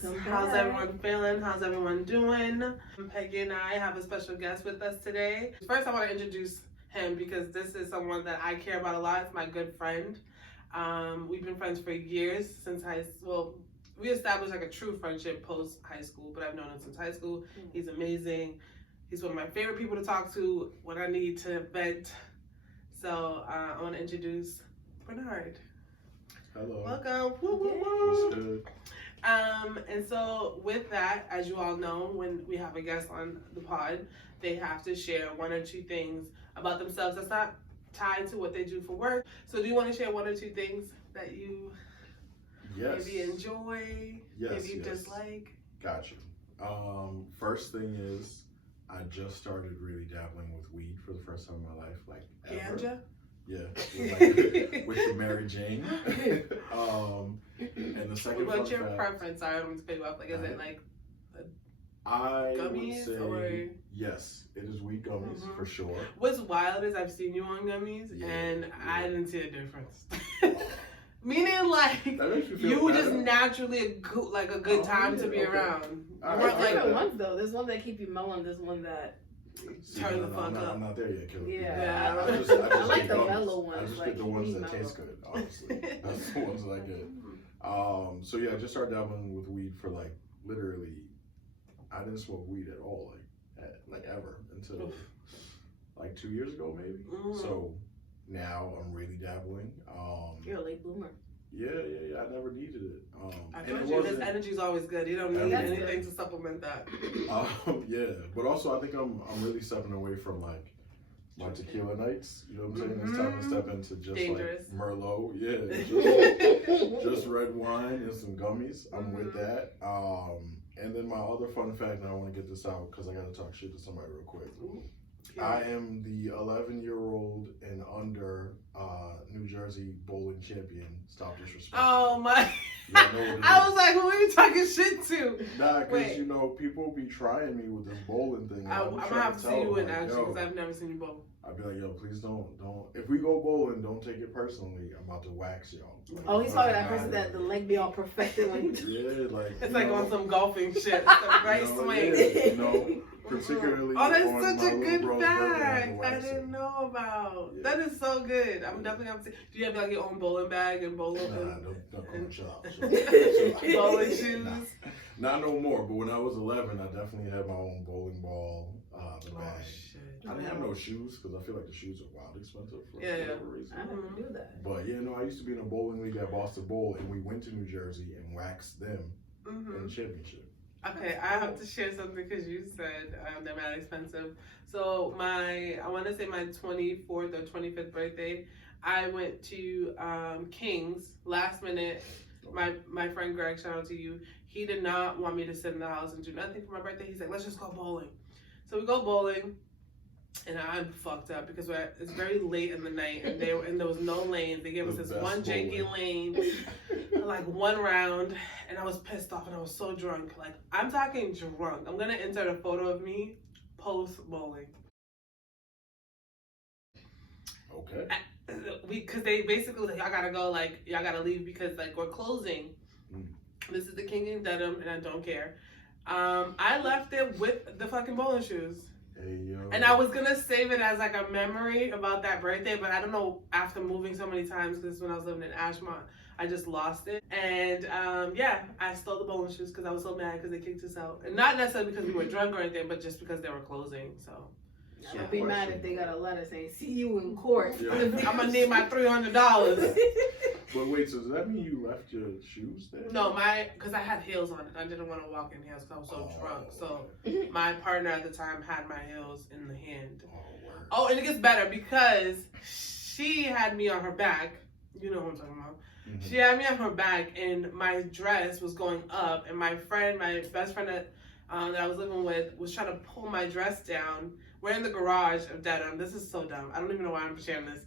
Welcome How's back. Everyone feeling? How's everyone doing? Peggy and I have a special guest with us today. First, I want to introduce him because this is someone that I care about a lot. It's my good friend. We've been friends for years since we established like a true friendship post high school, but I've known him since high school. He's amazing. He's one of my favorite people to talk to when I need to vent. So I want to introduce Bernard. Hello. Welcome. Woo, woo, woo. What's good? And so with that, as you all know, when we have a guest on the pod, they have to share one or two things about themselves that's not tied to what they do for work. So do you want to share one or two things that you maybe enjoy, maybe dislike? Gotcha. First thing is, I just started really dabbling with weed for the first time in my life, like ever. Ganja? Yeah, with the Mary Jane. And the second What's your preference? Sorry, I'm just you up. Like, is it like gummies would say or? Yes, it is weed gummies for sure. What's wild is I've seen you on gummies and I didn't see a difference. Meaning, like, you were just naturally a good time to be around. There's different ones though. There's one that keep you mellow. There's one that turn the fuck up. I'm not there yet, Killer. Yeah. I just I like the gummies. mellow ones. I just like, get the ones that taste good, honestly. That's the ones that I get. So yeah, I just started dabbling with weed for like literally, I didn't smoke weed at all, like ever until like 2 years ago maybe. So now I'm really dabbling. You're a late bloomer. Yeah. I never needed it. I told you this energy's always good. You don't need anything to supplement that. Yeah, but also I think I'm really stepping away from like my tequila nights. You know what I'm saying? It's time to step into just dangerous. Like Merlot. Yeah, just red wine and some gummies. I'm with that. And then my other fun fact, and I want to get this out because I got to talk shit to somebody real quick. I am the 11-year-old and under New Jersey bowling champion. Stop disrespect. Oh my! I was like, who are you talking shit to? Nah, because people be trying me with this bowling thing. I'm gonna have to see you in action because I've never seen you bowl. I'd be like, yo, please don't. If we go bowling, don't take it personally. I'm about to wax y'all. Like, oh, he's talking that person that the leg be all perfected when yeah, like it's like on some golfing shit. It's the right swing. Yeah, particularly. Oh, that's such a good fact. I didn't know about. Yeah. That is so good. I'm definitely gonna see. Do you have like your own bowling bag and bowling? Don't chill out. Bowling shoes. Not no more. But when I was 11, I definitely had my own bowling ball. The bag. Shit. I didn't have no shoes because I feel like the shoes are wild expensive for whatever reason. I never do that. But I used to be in a bowling league at Boston Bowl, and we went to New Jersey and waxed them in the championship. Okay, I have to share something because you said they're not expensive. So I want to say my 24th or 25th birthday, I went to King's last minute. My friend Greg, shout out to you. He did not want me to sit in the house and do nothing for my birthday. He's like, let's just go bowling. So we go bowling, and I'm fucked up because it's very late in the night, and there was no lanes. They gave us this one janky lane, like one round, and I was pissed off, and I was so drunk. Like, I'm talking drunk. I'm gonna insert a photo of me post bowling. Okay. Because they basically like, y'all gotta go, like y'all gotta leave because like we're closing. This is the King in Dedham, and I don't care. I left it with the fucking bowling shoes. Hey, yo. And I was gonna save it as like a memory about that birthday, but I don't know, after moving so many times, because when I was living in Ashmont, I just lost it. And I stole the bowling shoes because I was so mad because they kicked us out. And not necessarily because we were drunk or anything, but just because they were closing, so. I'd be mad if they got a letter saying, see you in court. Yeah. I'm gonna need my $300. But wait, so does that mean you left your shoes there? No, because I had heels on it. I didn't want to walk in heels because I was so drunk. So my partner at the time had my heels in the hand. Oh, and it gets better because she had me on her back. You know what I'm talking about. She had me on her back, and my dress was going up, and my best friend that I was living with was trying to pull my dress down. We're in the garage of Dedham. This is so dumb. I don't even know why I'm sharing this.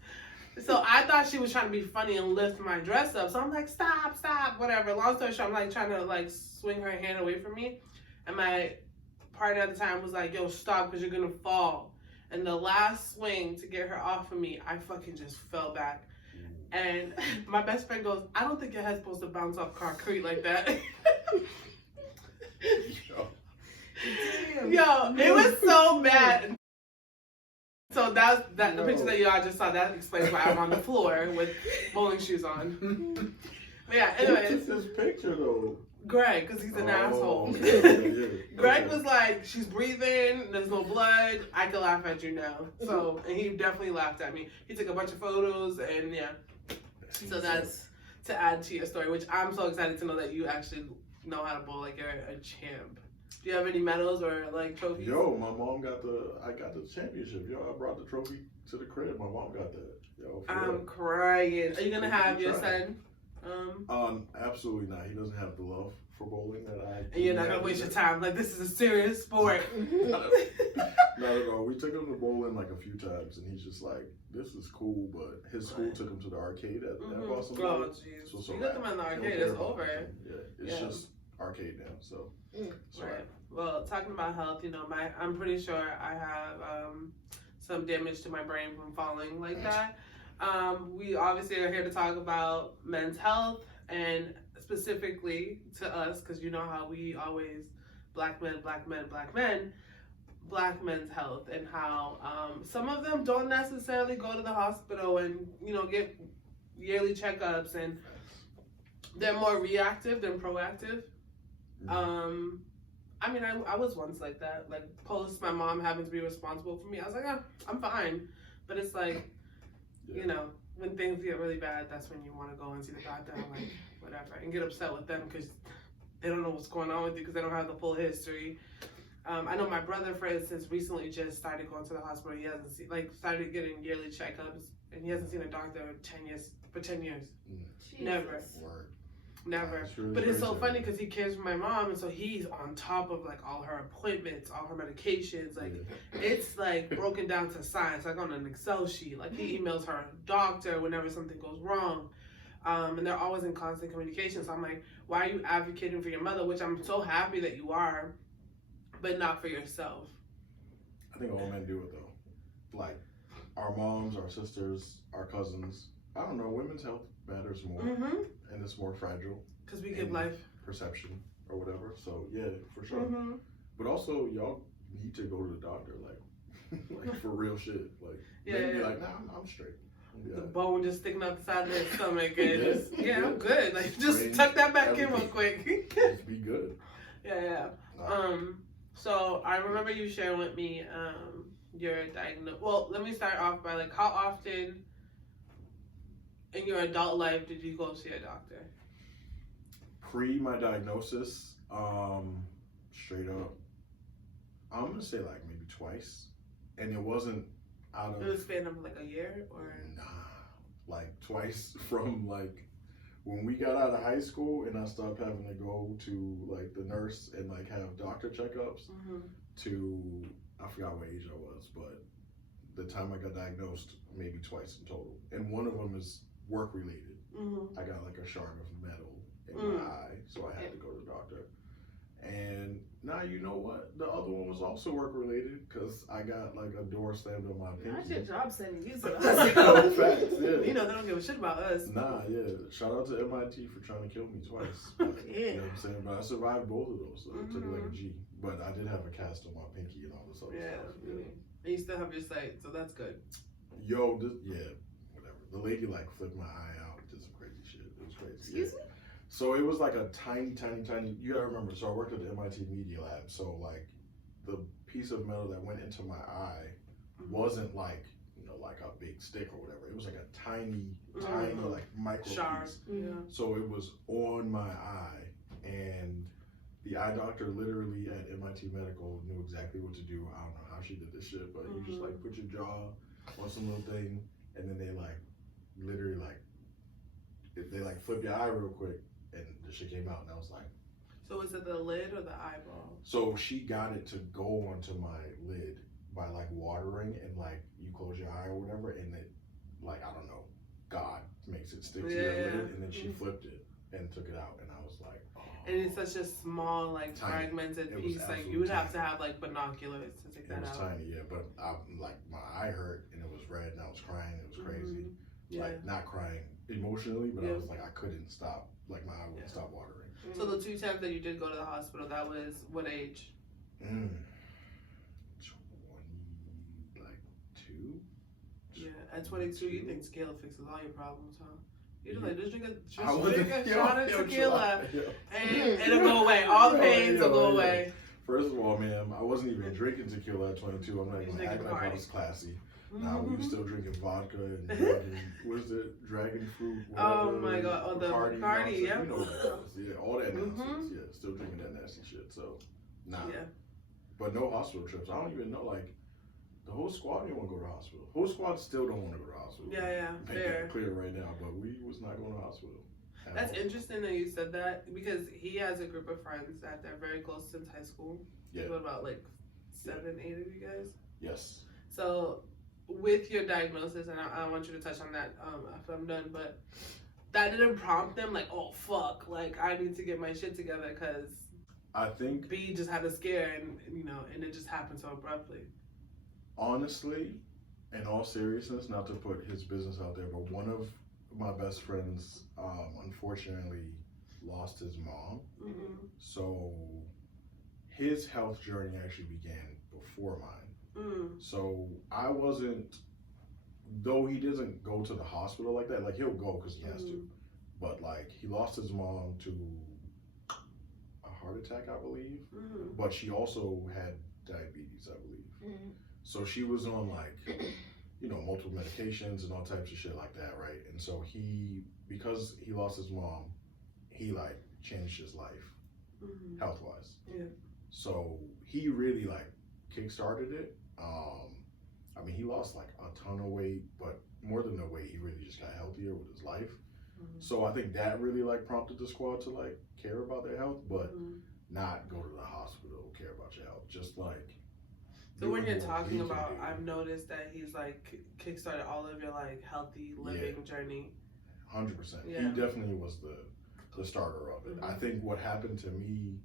So I thought she was trying to be funny and lift my dress up. So I'm like, stop, whatever. Long story short, I'm like trying to like swing her hand away from me. And my partner at the time was like, yo, stop, because you're going to fall. And the last swing to get her off of me, I fucking just fell back. And my best friend goes, I don't think your head's supposed to bounce off concrete like that. Yo, it was so bad. So that the picture that y'all just saw, that explains why I'm on the floor with bowling shoes on. But yeah, anyways. Who took this picture though? Greg, because he's an asshole. Yeah. Greg was like, she's breathing, there's no blood, I can laugh at you now. So, and he definitely laughed at me. He took a bunch of photos, and yeah. So that's to add to your story, which I'm so excited to know that you actually know how to bowl like you're a champ. Do you have any medals or like trophies? Yo, my mom I got the championship. Yo, I brought the trophy to the crib. My mom got that. Yo, I'm crying. Are you gonna have your son? Absolutely not. He doesn't have the love for bowling that I. And you're not gonna waste your time. Like, this is a serious sport. Not at all. We took him to bowling like a few times, and he's just like, "This is cool," but his school took him to the arcade at Boston. Oh, jeez. You got them in the arcade. It's over. Yeah, it's just arcade now. So. Right. Well, talking about health, I'm pretty sure I have some damage to my brain from falling like that. We obviously are here to talk about men's health, and specifically to us, because you know how we always black men's health, and how some of them don't necessarily go to the hospital and get yearly checkups, and they're more reactive than proactive. I mean, I was once like that. Like, post my mom having to be responsible for me, I was like, I'm fine. But it's like, when things get really bad, that's when you want to go and see the doctor, and like, whatever, and get upset with them because they don't know what's going on with you because they don't have the full history. I know my brother, for instance, recently just started going to the hospital. He hasn't started getting yearly checkups, and he hasn't seen a doctor for 10 years. Never. Never. But it's so funny because he cares for my mom, and so he's on top of like all her appointments, all her medications. Like, it's like broken down to science, like on an Excel sheet. Like, he emails her doctor whenever something goes wrong. And they're always in constant communication. So I'm like, why are you advocating for your mother? Which I'm so happy that you are, but not for yourself. I think all men do it though. Like, our moms, our sisters, our cousins. I don't know. Women's health matters more, and it's more fragile. Because we give life perception or whatever. So yeah, for sure. But also, y'all need to go to the doctor, like for real shit. Like, maybe be like, nah, I'm straight. The bone just sticking out the side of their stomach, and I'm good. Like, just tuck that back in real quick. Just be good. Yeah. So I remember you sharing with me your diagnosis. Well, let me start off by like, how often in your adult life did you go see a doctor? Pre my diagnosis, straight up, I'm gonna say like maybe twice, and it wasn't out of. In the span of like a year, or? Nah, like twice from like when we got out of high school and I stopped having to go to like the nurse and like have doctor checkups to, I forgot what age I was, but the time I got diagnosed, maybe twice in total, and one of them is work related. I got like a shard of metal in my eye, so I had to go to the doctor. And now you know what? The other one was also work related because I got like a door slammed on my pinky. That's your job sending you to the hospital. Facts, yeah. They don't give a shit about us. Nah, yeah. Shout out to MIT for trying to kill me twice. But, you know what I'm saying? But I survived both of those, so it took like a G. But I did have a cast on my pinky and all this other stuff. Yeah. And you still have your sight, so that's good. Yo, whatever. The lady like flipped my eye out, did some crazy shit. It was crazy. Excuse me? So it was like a tiny, you gotta remember, so I worked at the MIT Media Lab, so like the piece of metal that went into my eye wasn't like, like a big stick or whatever. It was like a tiny, like micro piece. So it was on my eye, and the eye doctor literally at MIT Medical knew exactly what to do. I don't know how she did this shit, but you just like put your jaw on some little thing, and then they like literally like, if they like flip your eye real quick, and the shit came out, and I was like. So was it the lid or the eyeball? So she got it to go onto my lid by like watering, and like you close your eye or whatever, and it like, I don't know, God makes it stick to your lid, and then she flipped it and took it out, and I was like, oh. And it's such a small, like fragmented piece, like you would have to have like binoculars to take that out. It was tiny, yeah, but like my eye hurt, and it was red, and I was crying, it was crazy. Like, not crying emotionally, but I was like, I couldn't stop, like my eye wouldn't stop watering. So the 2 times that you did go to the hospital, that was what age? 22. Yeah, at 22, you think tequila fixes all your problems, huh? You're just like, just drink a Yo, shot of tequila, yo. and it'll go away. All the pains will go away. First of all, ma'am, I wasn't even drinking tequila at 22. I'm not You was even acting drinking like I Bacardi. was classy. Mm-hmm. Nah, we were still drinking vodka and drinking, what is it, dragon fruit, Oh whatever, my God, oh, the Bacardi, nonsense. yeah. You know what that is. Yeah, all that nonsense. Mhm. Yeah, still drinking that nasty shit. So, nah. Yeah. But no hospital trips. I don't even know, like, the whole squad didn't want to go to the hospital. Whole squad still don't want to go to the hospital. Yeah, Make fair. that clear right now, but we was not going to the hospital. at That's all. interesting that you said that because he has a group of friends that they're very close since high school. Yeah. What about like 7, 8 of you guys? Yes. So, with your diagnosis, and I want you to touch on that after I'm done, but that didn't prompt them like, oh fuck, like I need to get my shit together because I think, B just had a scare and and it just happened so abruptly. honestly, in all seriousness, not to put his business out there, but one of my best friends unfortunately lost his mom. Mm-hmm. So his health journey actually began before mine. So I wasn't, though he doesn't go to the hospital like that, like he'll go because he has to, but like he lost his mom to a heart attack, I believe, but she also had diabetes, I believe. So she was on like, multiple medications and all types of shit like that, right? And so because he lost his mom, he like changed his life health-wise. Yeah. So he really like kick-started it. I mean, he lost like a ton of weight, but more than the weight, he really just got healthier with his life. So I think that really like prompted the squad to like care about their health, but not go to the hospital, care about your health. Just like. So when you're do what talking we can about, do. I've noticed that he's like kickstarted all of your like healthy living journey. 100%. Yeah. He definitely was the starter of it. I think what happened to me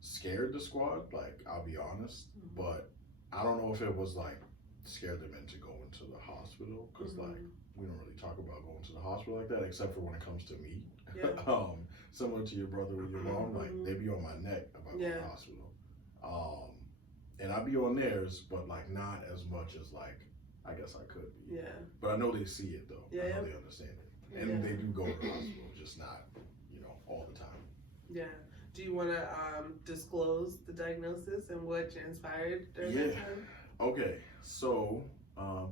scared the squad, like I'll be honest, but I don't know if it was like scared them into going to the hospital because like we don't really talk about going to the hospital like that except for when it comes to me. Yeah. Similar to your brother with your mom, like they be on my neck about going to the hospital. And I be on theirs, but like not as much as like I guess I could be. Yeah. But I know they see it though. Yeah. I know they understand it. And they do go to the hospital, just not, all the time. Yeah. Do you want to disclose the diagnosis and what transpired during that time? Okay. So,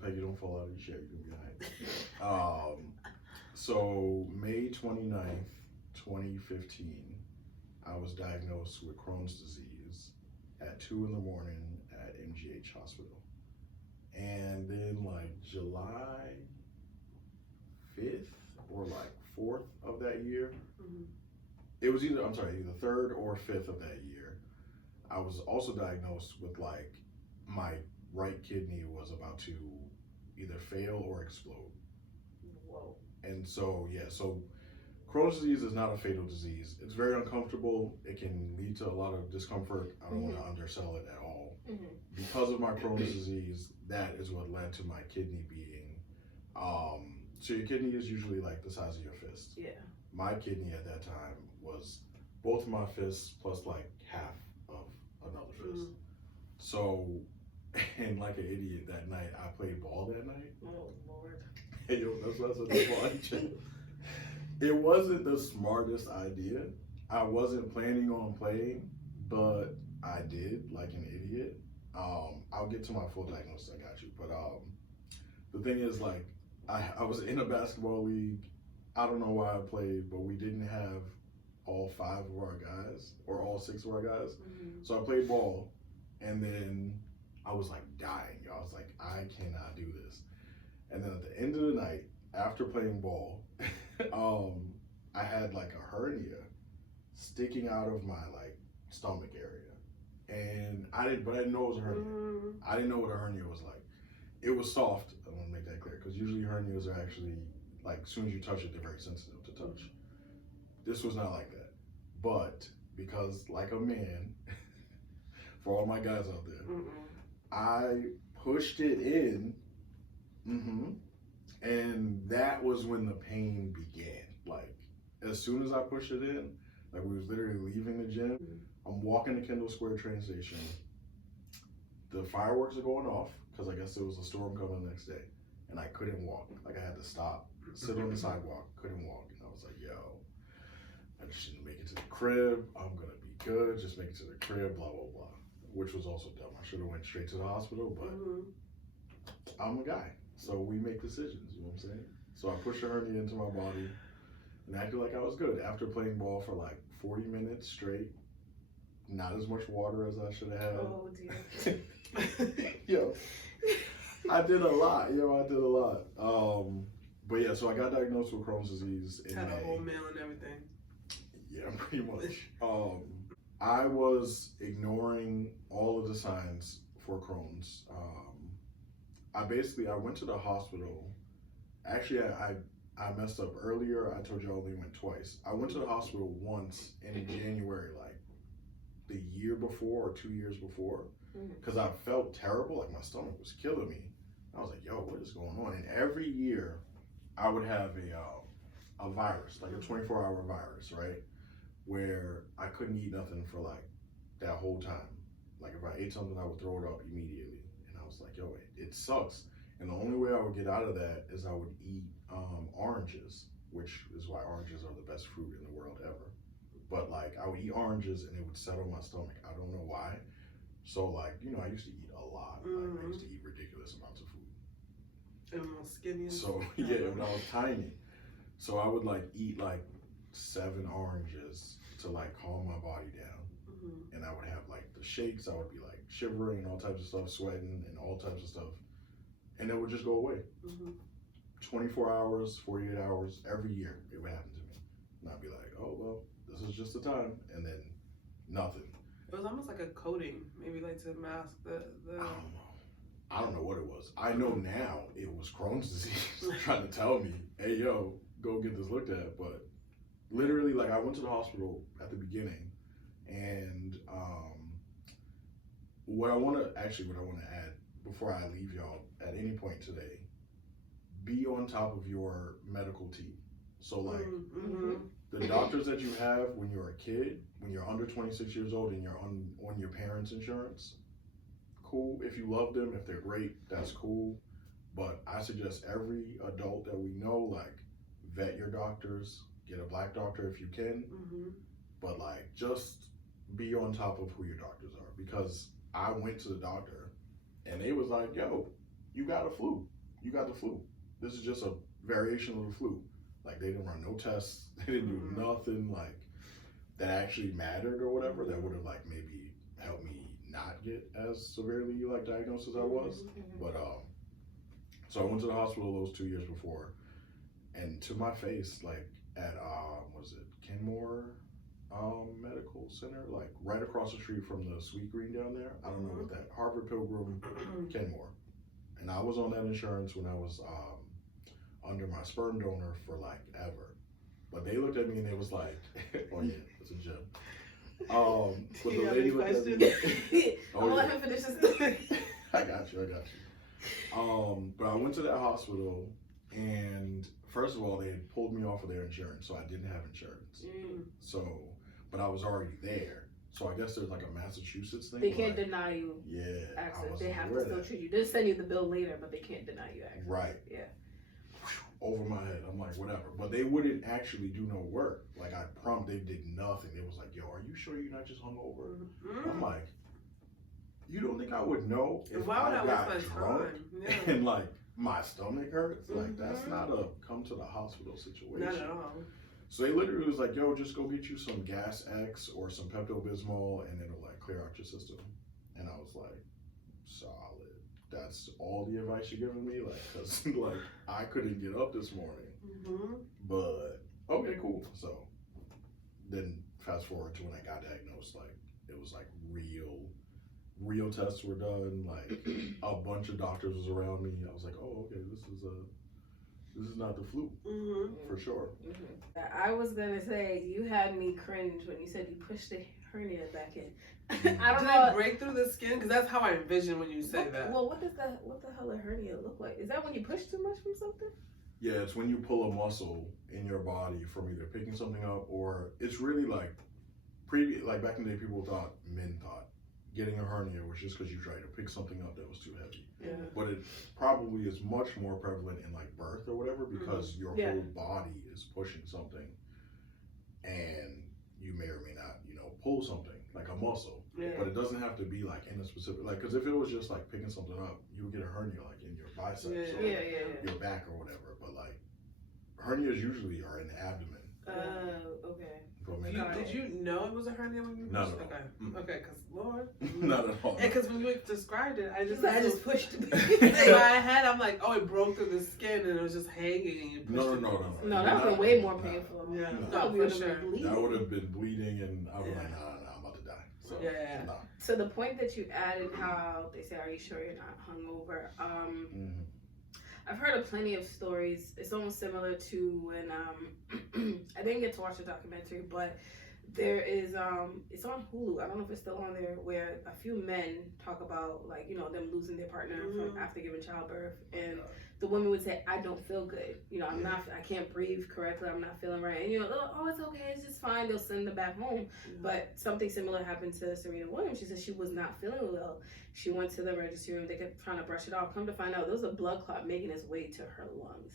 Peggy, don't fall out of your chair. You're going to be behind. So, May 29th, 2015, I was diagnosed with Crohn's disease at 2 in the morning at MGH Hospital. And then, like, July 5th or, like, 4th of that year, it was either 3rd or 5th of that year, I was also diagnosed with, like, my right kidney was about to either fail or explode. Whoa. And so, so Crohn's disease is not a fatal disease. It's very uncomfortable. It can lead to a lot of discomfort. I don't want to undersell it at all. Because of my Crohn's disease, that is what led to my kidney being, so your kidney is usually like the size of your fist. Yeah. My kidney at that time was both my fists plus like half of another fist. So, and like an idiot that night, I played ball that night. Oh, Lord. Hey, yo, that's a bunch. It wasn't the smartest idea. I wasn't planning on playing, but I did, like an idiot. I'll get to my full diagnosis, I got you. But the thing is, like, I was in a basketball league. I don't know why I played, but we didn't have all 5 of our guys, or all 6 of our guys. So I played ball, and then I was like dying. I was like, I cannot do this. And then at the end of the night, after playing ball, I had like a hernia sticking out of my like stomach area. And I didn't know it was a hernia. I didn't know what a hernia was like. It was soft. I want to make that clear because usually hernias are actually like as soon as you touch it, they're very sensitive to touch. This was not like that. But because like a man, for all my guys out there, I pushed it in, and that was when the pain began. Like as soon as I pushed it in, like we was literally leaving the gym, I'm walking to Kendall Square train station. The fireworks are going off because I guess there was a storm coming the next day, and I couldn't walk. Like I had to stop, sit on the sidewalk, couldn't walk, and I was like, "Yo, I just need to make it to the crib. I'm gonna be good. Just make it to the crib. Blah blah blah." Which was also dumb. I should have went straight to the hospital, but I'm a guy, so we make decisions. You know what I'm saying? So I pushed a hernia into my body and acted like I was good after playing ball for like 40 minutes straight. Not as much water as I should have had. Oh dear. Yo, I did a lot. I did a lot. But yeah, so I got diagnosed with Crohn's disease in Had a May. whole meal and everything. Yeah, pretty much. I was ignoring all of the signs for Crohn's. I went to the hospital. Actually, I messed up earlier. I told you I only went twice. I went to the hospital once in January, like the year before or 2 years before, because I felt terrible. Like my stomach was killing me. I was like, "Yo, what is going on?" And every year, I would have a virus, like a 24-hour virus, right? Where I couldn't eat nothing for like that whole time. Like if I ate something, I would throw it up immediately. And I was like, "Yo, it sucks." And the only way I would get out of that is I would eat oranges, which is why oranges are the best fruit in the world ever. But like I would eat oranges and it would settle my stomach. I don't know why. So like, I used to eat a lot. Like I used to eat ridiculous amounts of food. And more skinny. So yeah, when I was tiny. So I would like eat like 7 oranges to like calm my body down. And I would have like the shakes. I would be like shivering and all types of stuff, sweating and all types of stuff. And it would just go away. 24 hours, 48 hours, every year it would happen to me. And I'd be like, "Oh, well, this is just the time." And then nothing. It was almost like a coating, maybe like to mask the I don't know what it was. I know now it was Crohn's disease trying to tell me, "Hey, yo, go get this looked at." But literally, like I went to the hospital at the beginning, and what I want to add before I leave y'all at any point today, be on top of your medical team. So like the doctors that you have when you're a kid, when you're under 26 years old and you're on your parents' insurance, cool. If you love them, if they're great, that's cool. But I suggest every adult that we know, like, vet your doctors, get a black doctor if you can. But like, just be on top of who your doctors are, because I went to the doctor and they was like, "Yo, you got a flu. You got the flu. This is just a variation of the flu." Like they didn't run no tests. They didn't do nothing like that actually mattered or whatever that would have like maybe helped me not get as severely like diagnosed as I was. But so I went to the hospital those 2 years before, and to my face, like at was it Kenmore Medical Center, like right across the street from the Sweet Green down there. I don't know what that, Harvard Pilgrim Kenmore. And I was on that insurance when I was under my sperm donor for like ever. But they looked at me and they was like, "Oh yeah, it's a gem." But the lady looked at me. I'll let him finish his story. I got you. But I went to that hospital, and first of all, they had pulled me off of their insurance, so I didn't have insurance. So, but I was already there. So I guess there's like a Massachusetts thing. They can't deny you access. They have to still treat you. They'll send you the bill later, but they can't deny you access. Right. Yeah. Over my head. I'm like, whatever. But they wouldn't actually do no work. Like they did nothing. They was like, "Yo, are you sure you're not just hungover?" I'm like, you don't think I would know if I got drunk and like my stomach hurts? Like that's not a come to the hospital situation. Not at all. So they literally was like, "Yo, just go get you some Gas X or some Pepto-Bismol and it'll like clear out your system." And I was like, solid. That's all the advice you're giving me? Like, cause like I couldn't get up this morning. But okay, cool. So then fast forward to when I got diagnosed, like it was like real tests were done. Like a bunch of doctors was around me. I was like, "Oh, okay, this is not the flu for sure." I was gonna say you had me cringe when you said you pushed the hernia back in. I don't know. Did it break through the skin? Because that's how I envision when you say that. Well, what the hell a hernia look like? Is that when you push too much from something? Yeah, it's when you pull a muscle in your body from either picking something up, or it's really like like back in the day, men thought getting a hernia was just because you tried to pick something up that was too heavy. Yeah. But it probably is much more prevalent in like birth or whatever because your whole body is pushing something, and you may or may not, pull something like a muscle. Yeah. But it doesn't have to be like in a specific, like, because if it was just like picking something up, you would get a hernia like in your biceps or your back or whatever. But like hernias usually are in the abdomen. Okay. Did you know it was a hernia when you Not pushed? at all. Okay, because Lord. Not at all. Because when you described it, I just pushed it. in my head, I'm like, oh, it broke through the skin and it was just hanging and you pushed it. No. No, that would have been way more painful. Yeah, That for sure. That would have been bleeding, and I was like, nah, I'm about to die. So, nah. So the point that you added, how they say, "Are you sure you're not hungover?" I've heard of plenty of stories. It's almost similar to when I didn't get to watch the documentary, but there is it's on Hulu. I don't know if it's still on there, where a few men talk about like them losing their partner from after giving childbirth, and the woman would say, "I don't feel good. I can't breathe correctly. I'm not feeling right." And oh, it's okay. It's just fine. They'll send them back home. But something similar happened to Serena Williams. She said she was not feeling well. She went to the emergency room. They kept trying to brush it off. Come to find out, there was a blood clot making its way to her lungs.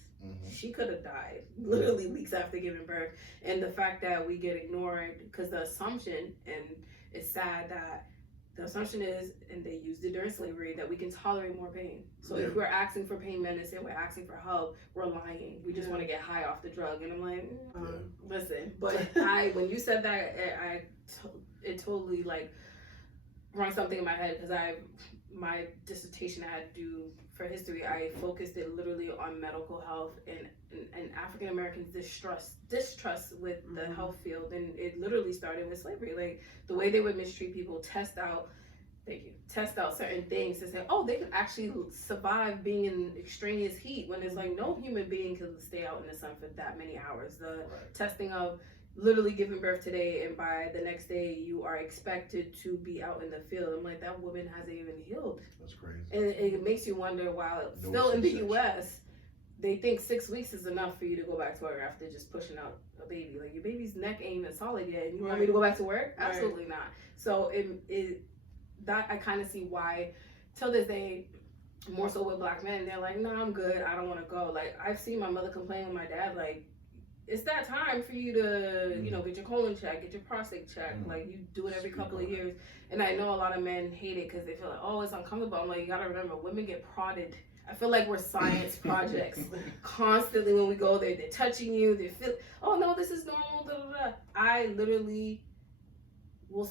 She could have died literally weeks after giving birth. And the fact that we get ignored, because the assumption, and it's sad that the assumption is, and they used it during slavery, that we can tolerate more pain. So if we're asking for pain medicine, we're asking for help, we're lying. We just want to get high off the drug. And I'm like, listen. But when you said that, it totally like rung something in my head, because my dissertation I had to do for history, I focused it literally on medical health and African Americans' distrust with the health field, and it literally started with slavery. Like the way they would mistreat people, test out certain things to say, oh, they can actually survive being in extraneous heat, when it's like no human being can stay out in the sun for that many hours. The testing of literally giving birth today, and by the next day you are expected to be out in the field. I'm like, that woman hasn't even healed. That's crazy. And it makes you wonder, while still in the U.S., they think 6 weeks is enough for you to go back to work after just pushing out a baby. Like, your baby's neck ain't even solid yet, and you want me to go back to work? Absolutely not. So that I kind of see why, till this day, more so with black men, they're like, no, I'm good, I don't want to go. Like, I've seen my mother complain with my dad, like, it's that time for you to, get your colon checked, get your prostate checked. Like, you do it every couple of years. And I know a lot of men hate it because they feel like, oh, it's uncomfortable. I'm like, you gotta remember, women get prodded. I feel like we're science projects constantly when we go there. They're touching you. They feel, oh no, this is normal. Da, da, da. I literally will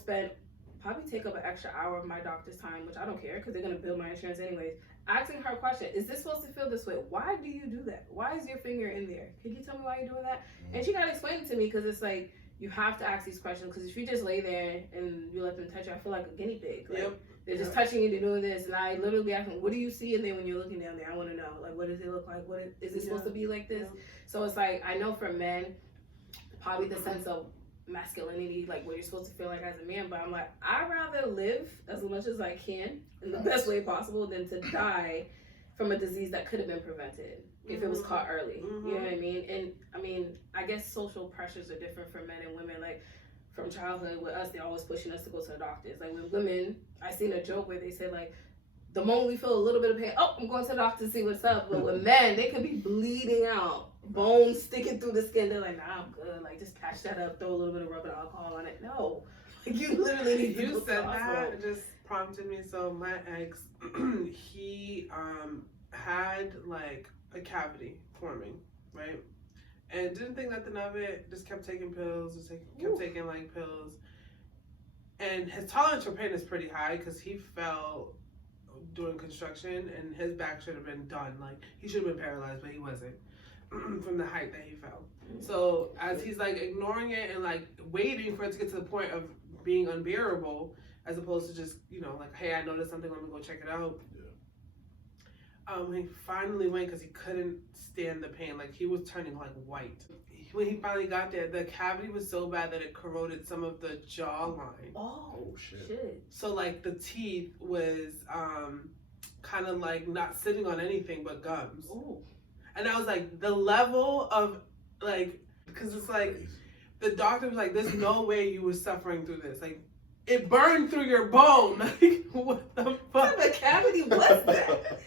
probably take up an extra hour of my doctor's time, which I don't care because they're gonna bill my insurance anyways. Asking her a question, is this supposed to feel this way? Why do you do that? Why is your finger in there? Can you tell me why you're doing that? And she got to explain it to me, because it's like, you have to ask these questions, because if you just lay there and you let them touch you, I feel like a guinea pig. Like, they're just touching you, they're doing this, and I literally ask them, what do you see in there when you're looking down there? I want to know. Like, what does it look like? Is it supposed to be like this? So it's like, I know for men, probably the sense of masculinity, like what you're supposed to feel like as a man, but I'm like, I'd rather live as much as I can in the best way possible than to die from a disease that could have been prevented if it was caught early. You know what I mean? And I mean, I guess social pressures are different for men and women. Like, from childhood with us, they're always pushing us to go to the doctors. Like, with women, I seen a joke where they said, like, the moment we feel a little bit of pain, oh, I'm going to the doctor to see what's up. But with men, they could be bleeding out, bones sticking through the skin. They're like, nah, I'm good. Like, just patch that up, throw a little bit of rubbing alcohol on it. No. Like, you literally need to You said that, it just prompted me. So my ex, he had like a cavity forming, right? And didn't think nothing of it, just kept taking pills, kept taking like pills. And his tolerance for pain is pretty high, because he fell doing construction and his back should have been done. Like, he should have been paralyzed, but he wasn't from the height that he fell. So as he's like ignoring it and like waiting for it to get to the point of being unbearable, as opposed to just, like, hey, I noticed something, let me go check it out. He finally went because he couldn't stand the pain. Like, he was turning like white. When he finally got there, the cavity was so bad that it corroded some of the jawline. Oh shit. So like the teeth was kind of like not sitting on anything but gums. Ooh. And I was like, the level of like, because it's like, the doctor was like, there's no way you were suffering through this. Like, it burned through your bone. Like, what the fuck? What type of cavity was that?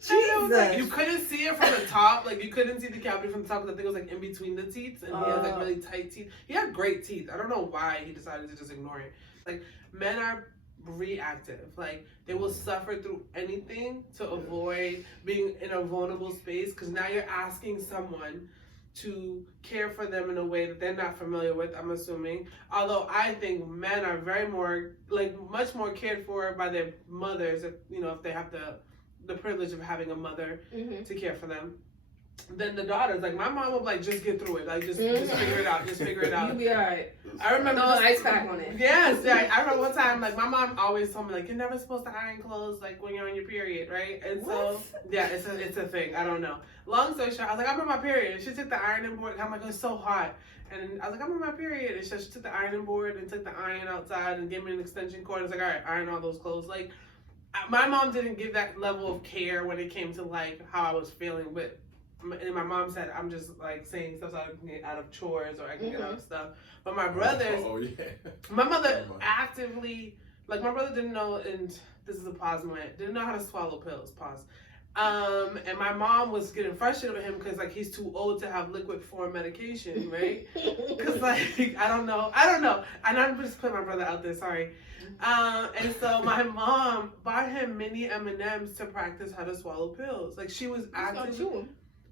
Jesus. Like, you couldn't see it from the top. Like, you couldn't see the cavity from the top because I think it was like in between the teeth, and he had like really tight teeth. He had great teeth. I don't know why he decided to just ignore it. Like, men are reactive. Like, they will suffer through anything to avoid being in a vulnerable space, because now you're asking someone to care for them in a way that they're not familiar with, I'm assuming. Although I think men are very more, like, much more cared for by their mothers, if, you know, if they have the privilege of having a mother to care for them, than the daughters. Like, my mom would like, just get through it. Like, just figure it out. Just figure it out. You'll be alright. I remember no ice pack on it. Yes, yeah. I remember one time, like, my mom always told me, like, you're never supposed to iron clothes, like, when you're on your period, right? And so, yeah, it's a thing. I don't know. Long story short, I was like, I'm on my period. She took the ironing board, and I'm like, it's so hot. And I was like, I'm on my period. And she took the ironing board and took the iron outside and gave me an extension cord. I was like, all right, iron all those clothes. Like, my mom didn't give that level of care when it came to, like, how I was feeling, but and my mom said, I'm just like saying stuff so I can get out of chores or I can get out of stuff. But my brothers, my mother actively, like, my brother didn't know, and this is a pause moment, didn't know how to swallow pills, pause. And my mom was getting frustrated with him because, like, he's too old to have liquid form medication, right? Because, like, I don't know. And I'm just putting my brother out there, sorry. And so my mom bought him mini M&Ms to practice how to swallow pills. Like, she was actively...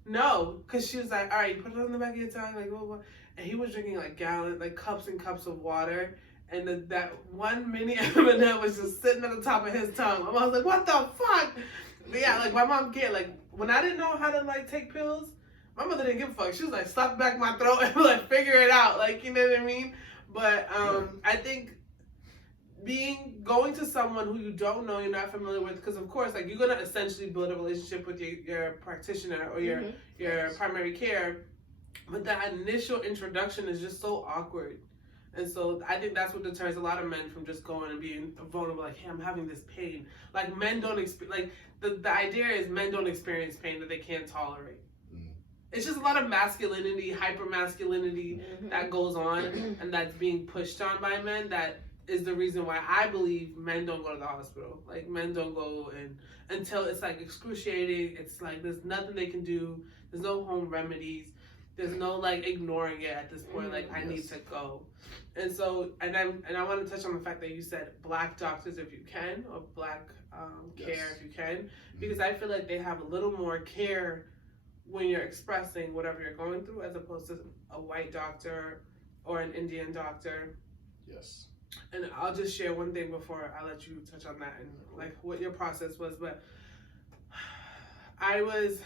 No, because she was like, all right, you put it on the back of your tongue, like, blah, blah. And he was drinking, like, cups and cups of water. And that one mini M&M was just sitting at the top of his tongue. My mom was like, what the fuck? But yeah, like, my mom can't, like, when I didn't know how to, like, take pills, my mother didn't give a fuck. She was like, slap the back of my throat and, like, figure it out. Like, you know what I mean? But I think going to someone who you don't know, you're not familiar with, because of course, like, you're gonna essentially build a relationship with your practitioner or your primary care, but that initial introduction is just so awkward. And so I think that's what deters a lot of men from just going and being vulnerable, like, hey, I'm having this pain. Like, men don't like, the idea is men don't experience pain that they can't tolerate. It's just a lot of masculinity, hyper masculinity that goes on and that's being pushed on by men that is the reason why I believe men don't go to the hospital. Like, men don't go until it's, like, excruciating. It's like there's nothing they can do. There's no home remedies. There's no, like, ignoring it at this point. Like, I need to go. And so, and I want to touch on the fact that you said Black doctors if you can, or Black care if you can, because I feel like they have a little more care when you're expressing whatever you're going through, as opposed to a white doctor or an Indian doctor. Yes. And I'll just share one thing before I let you touch on that and, like, what your process was. But I was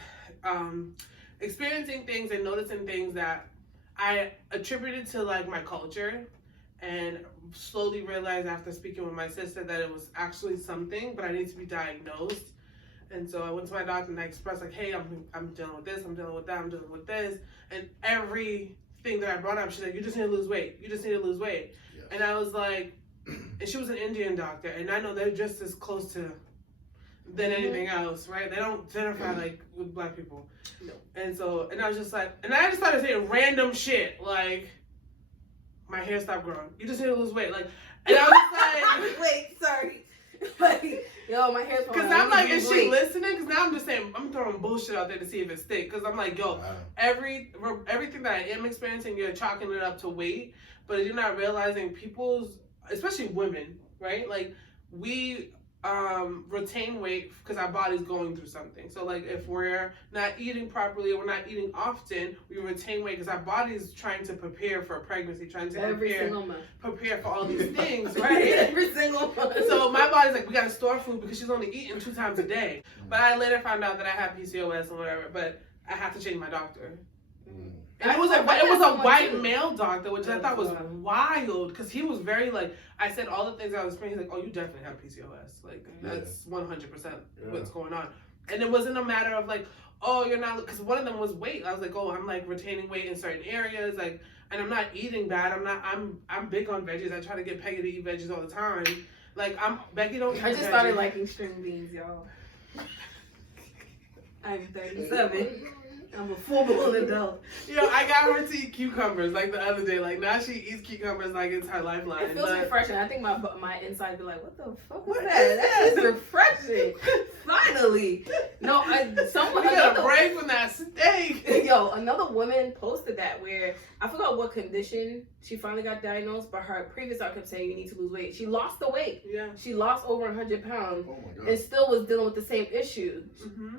experiencing things and noticing things that I attributed to, like, my culture, and slowly realized after speaking with my sister that it was actually something, but I need to be diagnosed. And so I went to my doctor and I expressed, like, hey, I'm dealing with this, I'm dealing with that, I'm dealing with this. And everything that I brought up, she's like, you just need to lose weight. You just need to lose weight. Yes. And I was like, and she was an Indian doctor, and I know they're just as close to than anything else, right? They don't identify, like, with Black people. No. And so, and I was just like, and I just started saying random shit, like, my hair stopped growing. You just need to lose weight. Like, and I was like, wait, sorry. Like, yo, my hair's falling. Because I'm like, is she listening? Because now I'm just saying, I'm throwing bullshit out there to see if it sticks. Because I'm like, yo, everything that I am experiencing, you're chalking it up to weight, but you're not realizing people's, especially women, right? Like, we retain weight because our body's going through something. So, like, if we're not eating properly or we're not eating often, we retain weight because our body's trying to prepare for a pregnancy, trying to prepare for all these things, right? Every single month. So my body's like, we gotta store food because she's only eating 2 times a day. But I later found out that I had PCOS and whatever, but I had to change my doctor. And it was a white male doctor, which I thought was wild, because he was very, like, I said all the things I was experiencing. He's like, oh, you definitely have PCOS. Like, that's 100% what's going on. And it wasn't a matter of, like, oh, you're not, because one of them was weight. I was like, oh, I'm, like, retaining weight in certain areas, like, and I'm not eating bad. I'm big on veggies. I try to get Peggy to eat veggies all the time. Like, Becky don't eat I just started liking string beans, y'all. I'm 37. I'm a full-blown adult. Yo, I got her to eat cucumbers like the other day. Like now she eats cucumbers like it's her lifeline. It feels refreshing. I think my inside be like, what the fuck was What that? is That is that? refreshing. Finally. No, someone You got a another, break from that steak. yo, another woman posted that where I forgot what condition she finally got diagnosed, but her previous doctor kept saying you need to lose weight. She lost the weight. Yeah. She lost over 100 pounds Oh my god. and still was dealing with the same issue. Mm-hmm.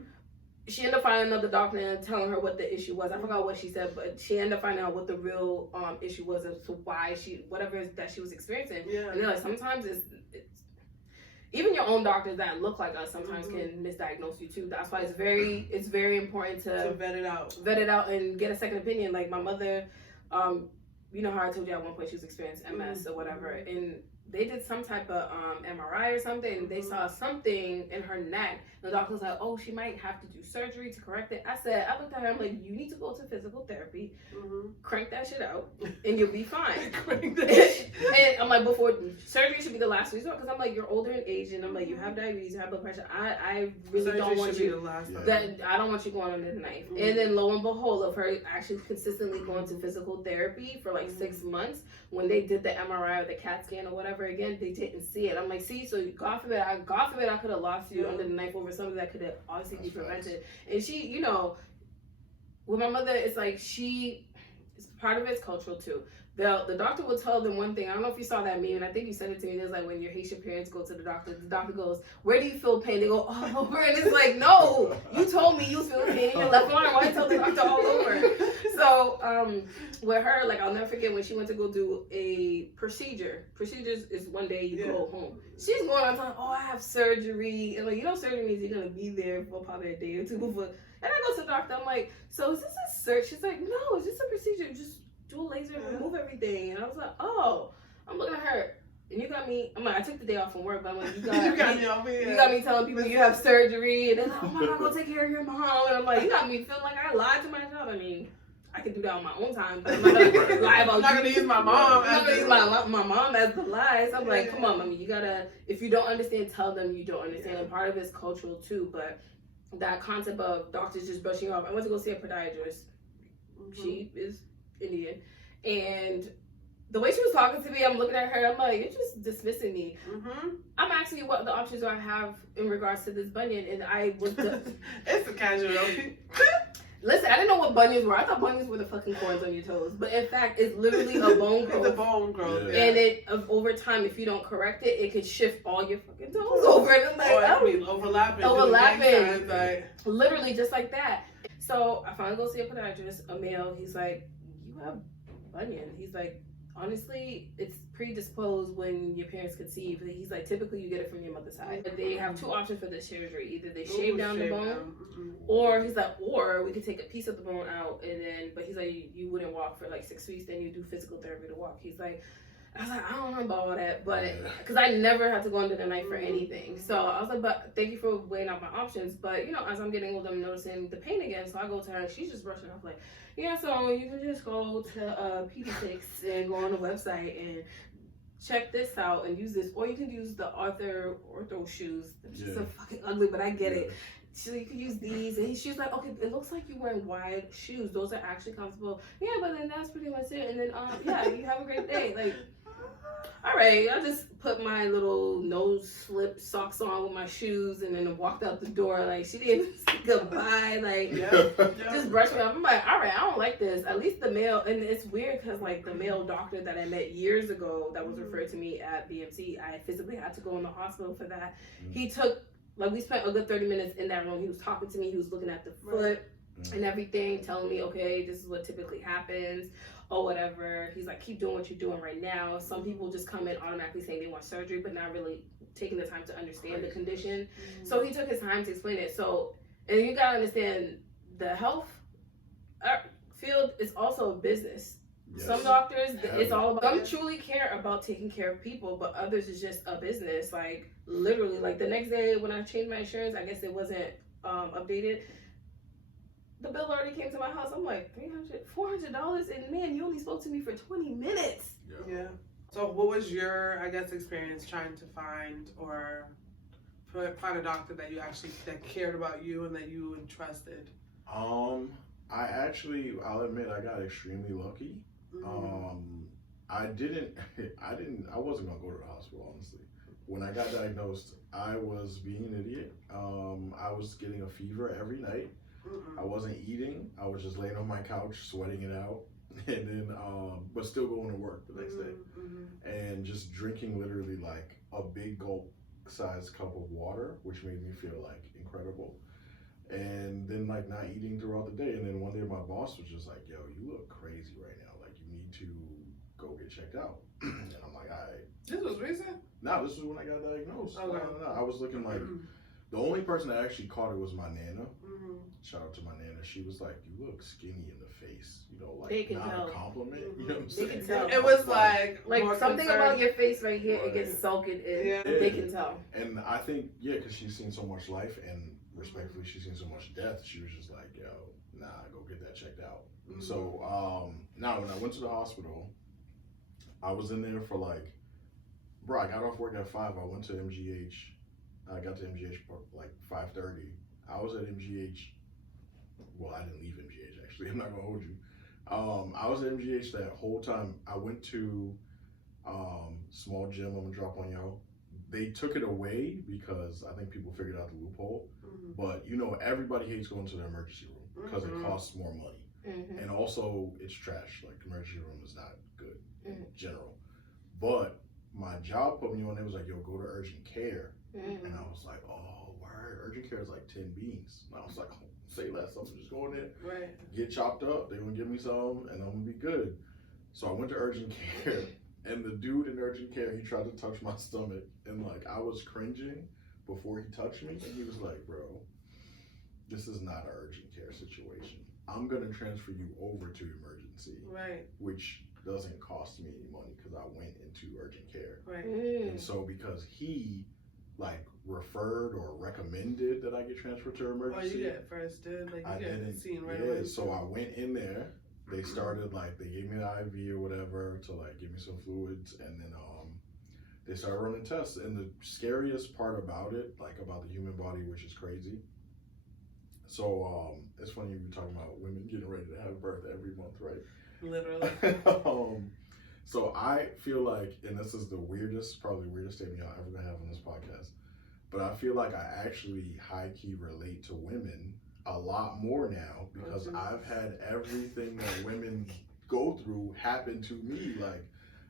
She ended up finding another doctor and telling her what the issue was. I forgot what she said, but she ended up finding out what the real issue was as to why whatever that she was experiencing. Yeah. And they're like, sometimes it's even your own doctors that look like us sometimes can misdiagnose you too. That's why it's very important To to vet it out. and get a second opinion. Like my mother, you know how I told you at one point she was experiencing MS or whatever, and they did some type of MRI or something, and they saw something in her neck. The doctor was like, oh, she might have to do surgery to correct it. I looked at her, I'm like, you need to go to physical therapy, crank that shit out, and you'll be fine. And I'm like, before surgery should be the last resort, because I'm like, you're older in age, and I'm like, you have diabetes, you have blood pressure. I really Surgery don't want should be you. the last time. That I don't want you going under the knife. And then lo and behold, of her actually consistently going to physical therapy for like 6 months. When they did the MRI or the CAT scan or whatever again, they didn't see it. I'm like, see, so God forbid I could have lost you under the knife over something that could have obviously be prevented. And she, you know, with my mother, it's like part of it's cultural too. The doctor will tell them one thing. I don't know if you saw that meme, and I think you sent it to me. It's like when your Haitian parents go to the doctor goes, where do you feel pain? They go, all over. And it's like, no, you told me you was feeling pain in your left arm. Why you tell the doctor all over? So with her, like, I'll never forget when she went to go do a procedure. Procedures is one day you go home. She's going on talking, oh, I have surgery. And like, you know, surgery means you're going to be there for probably a day or two before. And I go to the doctor. I'm like, so is this a search? She's like, no, it's just a procedure. Just do a laser and remove everything. And I was like, oh. I'm looking at her, and you got me. I'm like, I took the day off from work, but I'm like, you got me off here. You got me telling people you have surgery, and they're like, oh my God, go take care of your mom. And I'm like, you got me feeling like I lied to my job. I mean, I can do that on my own time, but I'm not gonna lie about I'm not gonna use my mom. I'm not gonna use my mom as the lie. So I'm like, come on, mommy, you gotta. If you don't understand, tell them you don't understand. And part of it's cultural too, but that concept of doctors just brushing you off. I went to go see a podiatrist. She is Indian, and the way she was talking to me, I'm looking at her, I'm like, you're just dismissing me. I'm asking you what the options do I have in regards to this bunion, and I was it's a casual. Listen, I didn't know what bunions were. I thought bunions were the fucking corns on your toes, but in fact, it's literally a bone growth. It's a bone growth, and it over time, if you don't correct it, it can shift all your fucking toes over. And I'm like, overlapping, like, literally just like that. So I finally go see a podiatrist, a male. He's like, you have bunion. He's like, honestly, it's predisposed when your parents conceive. He's like, typically you get it from your mother's side. But they have two options for this surgery. Either they shave down the bone, or he's like, or we could take a piece of the bone out, and then, but he's like, you wouldn't walk for like 6 weeks, then you do physical therapy to walk. He's like, I was like, I don't know about all that, but because I never had to go under the knife for anything. So I was like, but thank you for weighing out my options. But you know, as I'm getting older, I'm noticing the pain again. So I go to her, and she's just brushing off like, yeah, so you can just go to Pediatrix and go on the website and check this out and use this, or you can use the ortho shoes. They're so fucking ugly, but I get it. So you can use these, and she's like, okay, it looks like you're wearing wide shoes. Those are actually comfortable. Yeah, but then that's pretty much it. And then yeah, you have a great day. Like, all right, I just put my little nose slip socks on with my shoes, and then walked out the door. Like, she didn't even say goodbye. Like, just brush me off. I'm like, all right, I don't like this. At least the male, and it's weird because like the male doctor that I met years ago that was referred to me at BMC, I physically had to go in the hospital for that. He took, like, we spent a good 30 minutes in that room. He was talking to me. He was looking at the foot and everything, telling me, okay, this is what typically happens or whatever. He's like, keep doing what you're doing right now. Some people just come in automatically saying they want surgery, but not really taking the time to understand the condition. So he took his time to explain it. So, and you gotta understand, the health field is also a business. Yes. Some doctors, it's all about, some truly care about taking care of people, but others is just a business. Like, literally, like the next day when I changed my insurance, I guess it wasn't updated. The bill already came to my house. I'm like, $400, and man, you only spoke to me for 20 minutes. Yeah. So what was your, I guess, experience trying to find or find a doctor that you actually, that cared about you and that you trusted? I'll admit, I got extremely lucky. I wasn't gonna go to the hospital, honestly. When I got diagnosed, I was being an idiot. I was getting a fever every night. I wasn't eating. I was just laying on my couch, sweating it out, and then, but still going to work the next day, and just drinking literally like a big gulp sized cup of water, which made me feel like incredible. And then like not eating throughout the day. And then one day my boss was just like, "Yo, you look crazy right now. Like you need to go get checked out." And I'm like, "All right." This was recent? No, this was when I got diagnosed. Okay. No. I was looking like, the only person that actually caught it was my Nana. Shout out to my Nana. She was like, "You look skinny in the face." You know, like They can not tell. a compliment. You know what I'm They saying? can tell. It was like more something concerned. about your face right here, it gets sunken in. Yeah. They can tell. And I think, yeah, because she's seen so much life, and respectfully, she's seen so much death. She was just like, "Yo, nah, go get that checked out." So now when I went to the hospital, I was in there for like, bro, I got off work at 5. I went to MGH. I got to MGH for like 5:30. I was at MGH. Well, I didn't leave MGH actually. I'm not gonna hold you. I was at MGH that whole time. I went to small gym. I'm gonna drop on y'all. They took it away because I think people figured out the loophole. But you know, everybody hates going to the emergency room because it costs more money, and also it's trash. Like the emergency room is not good in general. But my job put me on. It was like, "Yo, go to urgent care," and I was like, "Oh, word! Urgent care is like 10 beans." And I was like, "Oh, say less. I'm just going in, get chopped up. They're gonna give me some, and I'm gonna be good." So I went to urgent care. And the dude in urgent care, he tried to touch my stomach, and like I was cringing before he touched me, and he was like, "Bro, this is not an urgent care situation. I'm gonna transfer you over to emergency, which doesn't cost me any money because I went into urgent care." And so because he like referred or recommended that I get transferred to emergency, you get first did like I you get didn't. seen right away. So I went in there. They started like they gave me the IV or whatever to like give me some fluids, and then they started running tests. And the scariest part about it, like about the human body, which is crazy. So it's funny you were talking about women getting ready to have birth every month, right? Literally. So I feel like, and this is the weirdest, probably weirdest statement y'all ever gonna have on this podcast, but I feel like I actually high key relate to women a lot more now because I've had everything that women go through happen to me. Like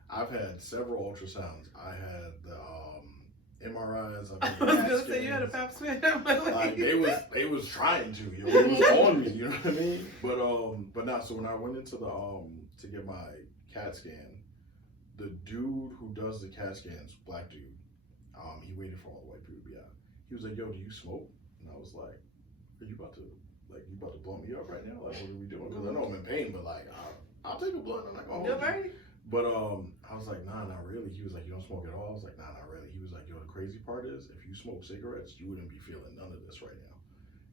I've had several ultrasounds. I had the MRIs. I was gonna say you had a pap smear. Like they was trying to, you know, it was on me, you know what I mean? But not. So when I went into the to get my CAT scan, the dude who does the CAT scans, black dude, he waited for all the white people to be out. He was like, "Yo, do you smoke?" And I was like, "Are you about to blow me up right now? Like, what are we doing?" Because I know I'm in pain, but like, I'll take a blunt. I'm like, "Oh." But I was like, "Nah, not really." He was like, "You don't smoke at all?" I was like, "Nah, not really." He was like, "Yo, the crazy part is, if you smoke cigarettes, you wouldn't be feeling none of this right now."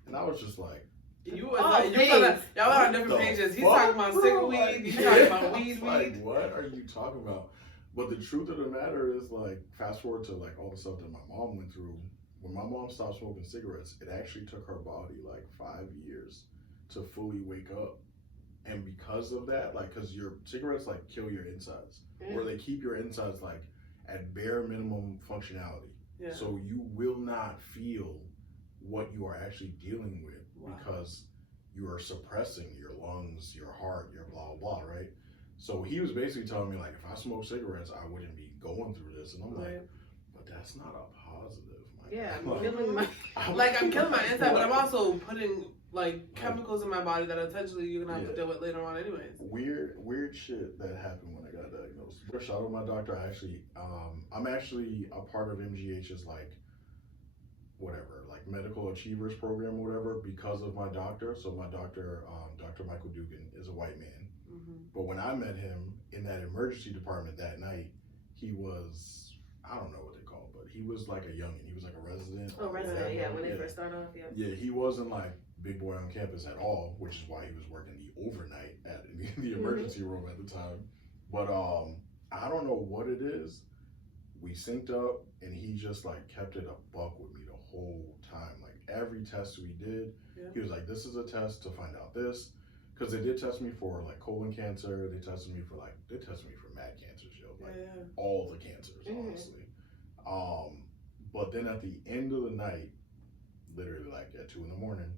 And I was just like, y'all were on different pages. He's talking about sick weed. He's talking about weed. Like, what are you talking about? But the truth of the matter is, like, fast forward to like all the stuff that my mom went through. When my mom stopped smoking cigarettes, it actually took her body like 5 years to fully wake up. And because of that, like, because your cigarettes like kill your insides, or they keep your insides like at bare minimum functionality. So you will not feel what you are actually dealing with because you are suppressing your lungs, your heart, your blah, blah, blah, right? So he was basically telling me, like, if I smoked cigarettes, I wouldn't be going through this. And I'm like, but that's not a positive. I'm killing my... I'm killing my inside, but I'm also putting, like, chemicals in my body that essentially you're going to have to deal with later on anyways. Weird shit that happened when I got diagnosed. Shout out to my doctor. I'm actually a part of MGH's, like, whatever, like medical achievers program or whatever because of my doctor. So my doctor, Dr. Michael Dugan, is a white man. But when I met him in that emergency department that night, he was, I don't know what they call it, but he was like a youngin'. He was like a resident. Oh, resident, yeah, when they first start off, Yeah, he wasn't like big boy on campus at all, which is why he was working the overnight at the emergency room at the time. But I don't know what it is. We synced up, and he just like kept it a buck with me the whole time. Like every test we did, he was like, "This is a test to find out this. because they did test me for like colon cancer. They tested me for mad cancers, yo, like all the cancers, honestly. But then at the end of the night, literally like at 2 a.m,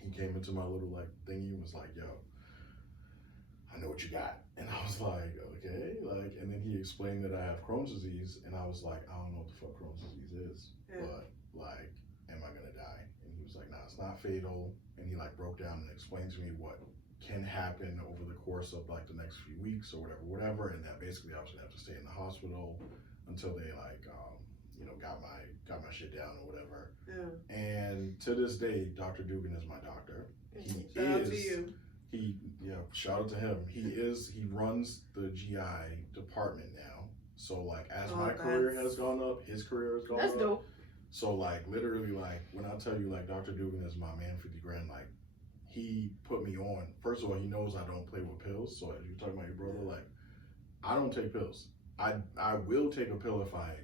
he came into my little like thingy and was like, "Yo, I know what you got." And I was like, "Okay," like, and then he explained that I have Crohn's disease, and I was like, "I don't know what the fuck Crohn's disease is, but like, am I gonna die?" And he was like, "Nah, it's not fatal." And he like broke down and explained to me what can happen over the course of like the next few weeks or whatever, and that basically I was gonna have to stay in the hospital until they like, got my shit down or whatever. Yeah. And to this day, Dr. Dugan is my doctor. Shout out to you. Shout out to him. He runs the GI department now. So like as my career has gone up, his career has gone up. That's dope. So like literally like when I tell you like Dr. Dugan is my man 50 grand, like he put me on. First of all, he knows I don't play with pills. So as you're talking about your brother, like I don't take pills. I will take a pill if I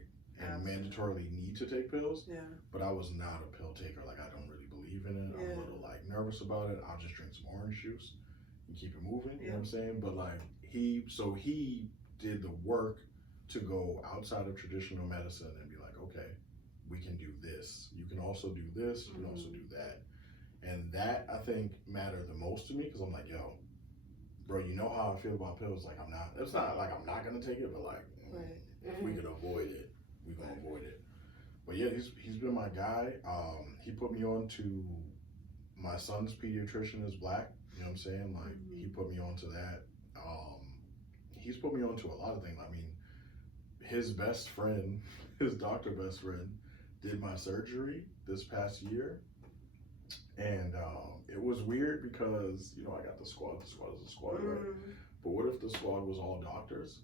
mandatorily need to take pills. Yeah. But I was not a pill taker. Like I don't really believe in it. I'm a little like nervous about it. I'll just drink some orange juice and keep it moving. You know what I'm saying? But like he did the work to go outside of traditional medicine and be like, okay, we can do this. You can also do this. You can also do that. And that I think mattered the most to me because I'm like, yo, bro, you know how I feel about pills. Like it's not like I'm not gonna take it, but like if we can avoid it, we're gonna avoid it. But yeah, he's been my guy. He put me on to my son's pediatrician is black. You know what I'm saying? Like he put me on to that. He's put me on to a lot of things. I mean, his best friend, his doctor best friend, did my surgery this past year. And it was weird because, I got the squad. The squad is a squad, right? But what if the squad was all doctors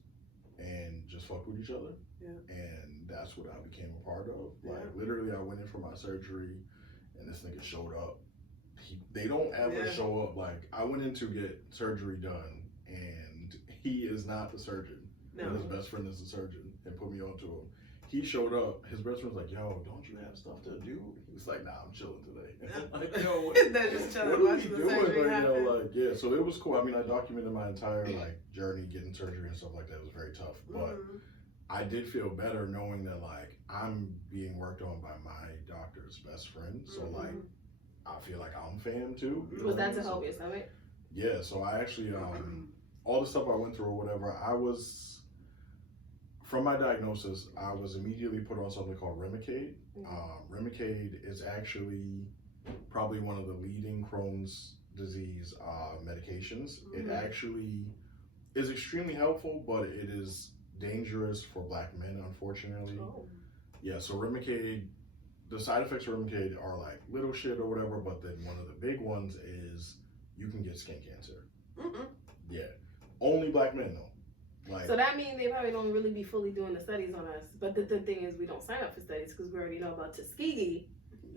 and just fuck with each other? Yeah. And that's what I became a part of. Like, literally, I went in for my surgery, and this nigga showed up. They don't ever show up. Like, I went in to get surgery done, and he is not the surgeon. No. And his best friend is the surgeon, and put me onto him. He showed up. His best friend was like, "Yo, don't you have stuff to do?" He was like, "Nah, I'm chilling today." I'm like, yo, what are we doing right now? Like, yeah. So it was cool. I mean, I documented my entire like journey getting surgery and stuff like that. It was very tough, but I did feel better knowing that like I'm being worked on by my doctor's best friend. So like, I feel like I'm fam too. Was that to help your stomach? Yeah. So I actually, all the stuff I went through or whatever, from my diagnosis, I was immediately put on something called Remicade. Remicade is actually probably one of the leading Crohn's disease medications. It actually is extremely helpful, but it is dangerous for black men, unfortunately. Yeah, so Remicade, the side effects of Remicade are like little shit or whatever, but then one of the big ones is you can get skin cancer. Yeah, only black men though. Like, so that means they probably don't really be fully doing the studies on us. But the thing is, we don't sign up for studies because we already know about Tuskegee.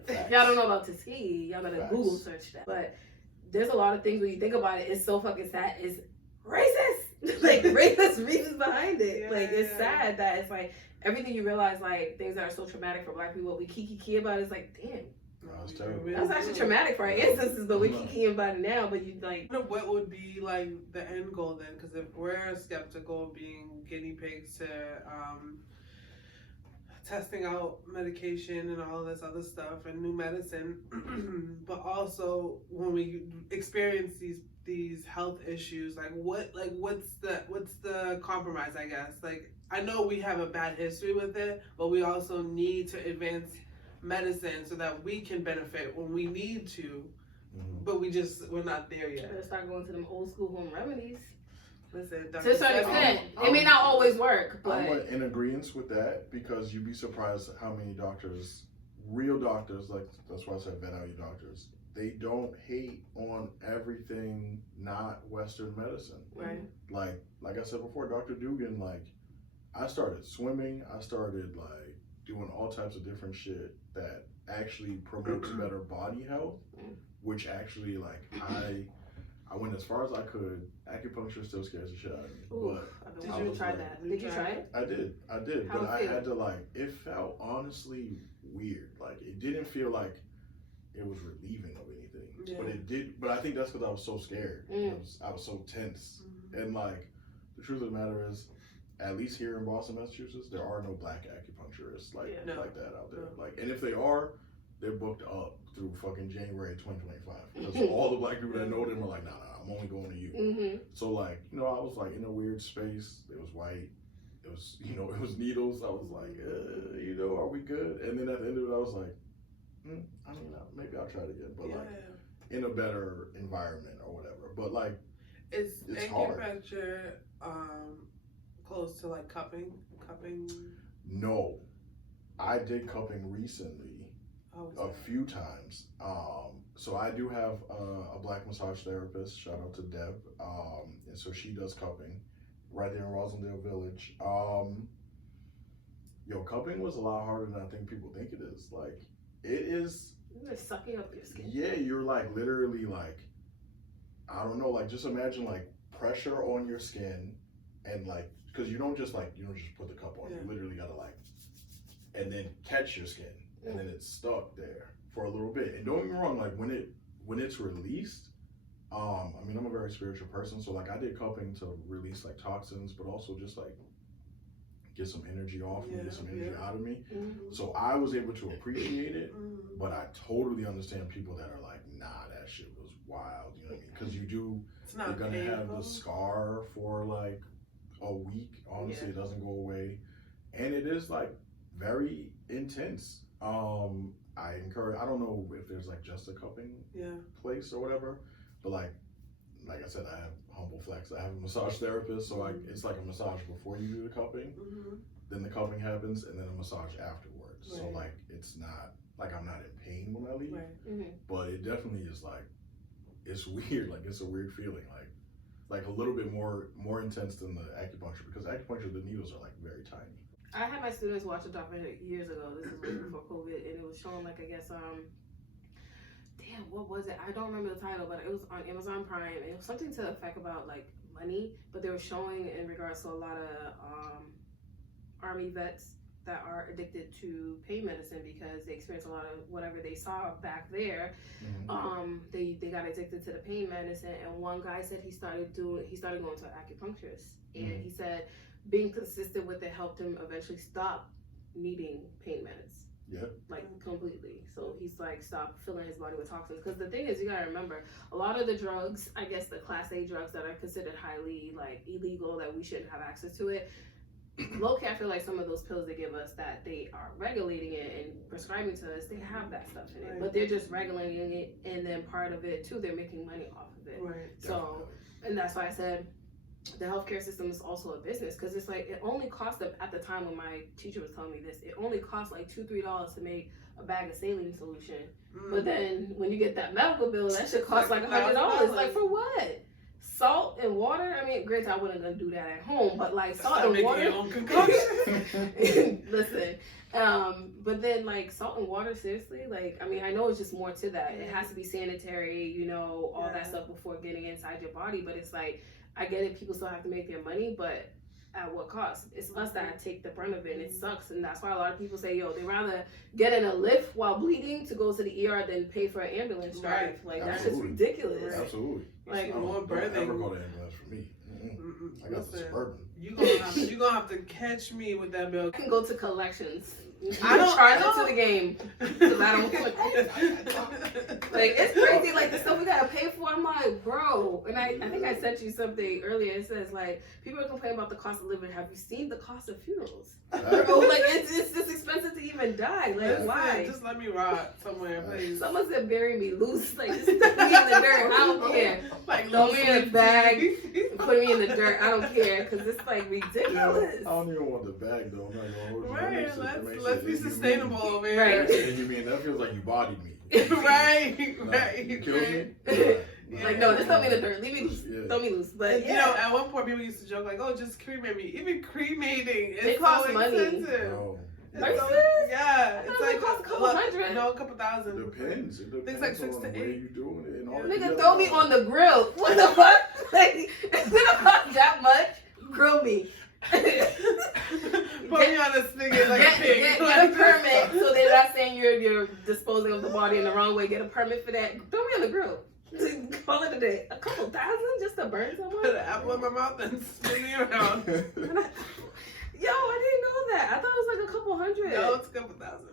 Y'all don't know about Tuskegee. Y'all gotta Google search that. But there's a lot of things when you think about it, it's so fucking sad. It's racist. Like, racist reasons behind it. Like, it's sad that it's like everything you realize, like, things that are so traumatic for black people, what we kiki about is like, damn. That's terrible. That's actually traumatic for our ancestors, but we kiki about it now. But you like, what would be like the end goal then? Because if we're skeptical of being guinea pigs to testing out medication and all this other stuff and new medicine, but also when we experience these health issues, what's the compromise? I guess like I know we have a bad history with it, but we also need to advance medicine so that we can benefit when we need to, but we're not there yet. Let's start going to them old school home remedies. Listen, to a certain extent, it may not always work, but I'm in agreement with that because you'd be surprised at how many doctors, real doctors, like that's why I said vet out your doctors, they don't hate on everything not Western medicine. Right. Like I said before, Dr. Dugan, like I started swimming, I started like doing all types of different shit that actually promotes better body health, which actually like I went as far as I could. Acupuncture still scares the shit out of me. Ooh, but did you try that? Did you try it? I did. But I had to like, it felt honestly weird. Like it didn't feel like it was relieving of anything. Yeah. But it did. But I think that's because I was so scared. I was so tense. And like, the truth of the matter is, at least here in Boston, Massachusetts, there are no black acupuncturists like that out there. Like, and if they are, they're booked up through fucking January 2025. Because all the black people that know them are like, nah, I'm only going to you. So like, you know, I was like in a weird space. It was white. It was, you know, it was needles. I was like, you know, are we good? And then at the end of it, I was like, I mean, maybe I'll try it again, but like in a better environment or whatever. But like, it's hard. acupuncture close to like cupping? No, I did cupping recently a few times. So I do have a black massage therapist. Shout out to Deb. And so she does cupping right there in Rosendale Village. Cupping was a lot harder than I think people think it is. Like, it is. It's sucking up your skin. Yeah, you're like literally like, I don't know, like just imagine like pressure on your skin and like, because you don't just put the cup on. You literally gotta like, and then catch your skin, and then it's stuck there for a little bit. And don't get me wrong, like when it's released, I mean, I'm a very spiritual person, so like I did cupping to release like toxins, but also just like get some energy off me, get some energy out of me. So I was able to appreciate it, but I totally understand people that are like, nah, that shit was wild. You know what I mean? Because you're gonna have the scar for like a week. Honestly, it doesn't go away, and it is like very intense. I encourage. I don't know if there's like just a cupping place or whatever, but like I said, I have humble flex. I have a massage therapist, so it's like a massage before you do the cupping. Then the cupping happens, and then a massage afterwards. So like it's not like I'm not in pain when I leave, but it definitely is like it's weird. Like it's a weird feeling. Like a little bit more intense than the acupuncture, because acupuncture, the needles are like very tiny. I had my students watch a documentary years ago. This is way before COVID, and it was showing like, I guess, damn, what was it? I don't remember the title, but it was on Amazon Prime, and it was something to the effect about like money, but they were showing in regards to a lot of Army vets that are addicted to pain medicine because they experienced a lot of whatever they saw back there. They got addicted to the pain medicine, and one guy said he started going to an acupuncturist, and he said being consistent with it helped him eventually stop needing pain meds. Like completely. So he's like stopped filling his body with toxins. Because the thing is, you gotta remember, a lot of the drugs, I guess the class A drugs that are considered highly like illegal, that we shouldn't have access to it. Low-key, I feel like some of those pills they give us that they are regulating it and prescribing to us, they have that stuff in it. But they're just regulating it, and then part of it too, they're making money off of it. So, and that's why I said the healthcare system is also a business, because it's like it only cost them, at the time when my teacher was telling me this, it only cost like $2-3 to make a bag of saline solution. But then when you get that medical bill, that shit costs like $100. Like, for what? Salt and water? I mean, granted, I wasn't gonna do that at home, but like salt and water. Listen, but then like salt and water, seriously, like, I mean, I know it's just more to that. It has to be sanitary, you know, all that stuff before getting inside your body. But it's like, I get it, people still have to make their money, but at what cost? It's us that take the brunt of it, and it sucks. And that's why a lot of people say, yo, they rather get in a lift while bleeding to go to the ER than pay for an ambulance drive. Like, that's just ridiculous. Absolutely. Like, don't ever call the ambulance for me. I got the Suburban. You gonna have to catch me with that bill. I can go to collections. I don't charge it to the game, because I don't like, it's crazy, like the stuff we gotta pay for. I'm like, bro, and I think I sent you something earlier. It says like, people are complaining about the cost of living. Have you seen the cost of funerals? Bro, like it's just expensive to even die. Like, why? Just let me rot somewhere, please. Someone said bury me loose, like just put me in the dirt. I don't care. Like, throw me in a bag, put me in the dirt. I don't care, because it's like ridiculous. I don't even want the bag though. I'm not gonna hold you. Let's be sustainable over here. Right. And you mean that feels like you bodied me. right. You killed me? Like, no, just throw me in the dirt. Leave me loose. Throw me loose. But you know, at one point people used to joke like, "Oh, just cremate me." Even cremating is costs so money. expensive. No. Are you So, serious? yeah, it's like it costs a couple hundred. No, a couple thousand. Depends. It depends like 6 on to the way 8. you doing it and all that. Nigga, throw me on the grill. What the fuck? Like, it's gonna cost that much? Grill me. Put me on a spigot like a pig. Get a permit so they're not saying you're disposing of the body in the wrong way. Get a permit for that. Throw me on the grill. Call it a day. A couple thousand just to burn someone? Put an apple in my mouth and spin me around. Yo, I didn't know that. I thought it was like a couple hundred. No, it's a couple thousand.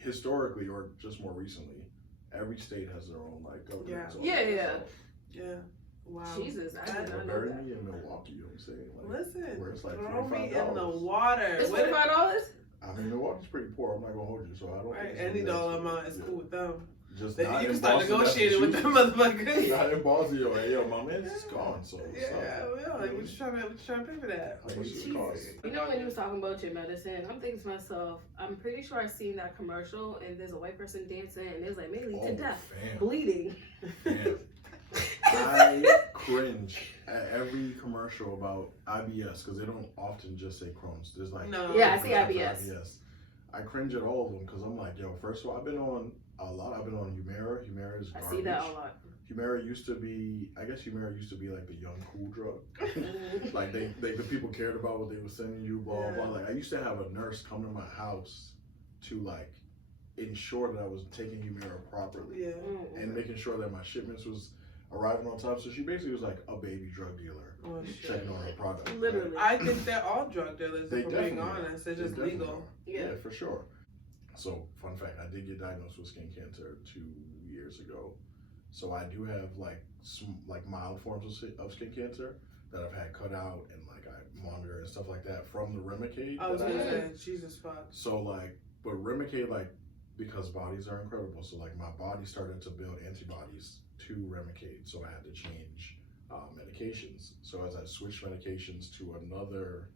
Historically, or just more recently, every state has their own like government. Yeah. Wow. Jesus, I did not know Bury that. me in Milwaukee, you know what I'm saying? Like, Listen, where it's like throw me $25. in the water. It's What if- $25? I mean, Milwaukee's pretty poor. I'm not gonna hold you, so I don't. Right, think it's any gonna be dollar that amount cheap. is cool with them. Just You not can in start Boston, negotiating with them Massachusetts. motherfuckers. Not in Boston, yo, hey, yo, my man's gone, so Yeah, like, what you trying to pay for that? How much does it cost? You know, when you was talking about your medicine, I'm thinking to myself, I'm pretty sure I've seen that commercial and there's a white person dancing and it's like, may lead to death, fam. bleeding. Fam. I cringe at every commercial about IBS because they don't often just say Crohn's. There's like No. Yeah, I see commercials for IBS. I cringe at all of them because I'm like, yo, first of all, I've been on a lot. I've been on Humira. Humira is I garbage. see that a lot. Humira used to be, I guess Humira used to be like the young cool drug. Like the people cared about what they were sending you, blah blah. Like I used to have a nurse come to my house to like ensure that I was taking Humira properly Yeah. and making sure that my shipments was arriving on time. So she basically was like a baby drug dealer Oh, shit. checking on her product. right? Literally. I think they're all drug dealers, They if we're being definitely are. honest. They're They just definitely legal. are. Yeah. Yeah, for sure. So, fun fact, I did get diagnosed with skin cancer 2 years ago. So I do have like some like mild forms of skin cancer that I've had cut out and like I monitor and stuff like that from the Remicade. I was that I gonna had. say, Jesus fuck. So like, but Remicade, like, because bodies are incredible. So like my body started to build antibodies to Remicade. So I had to change medications. So as I switched medications to another,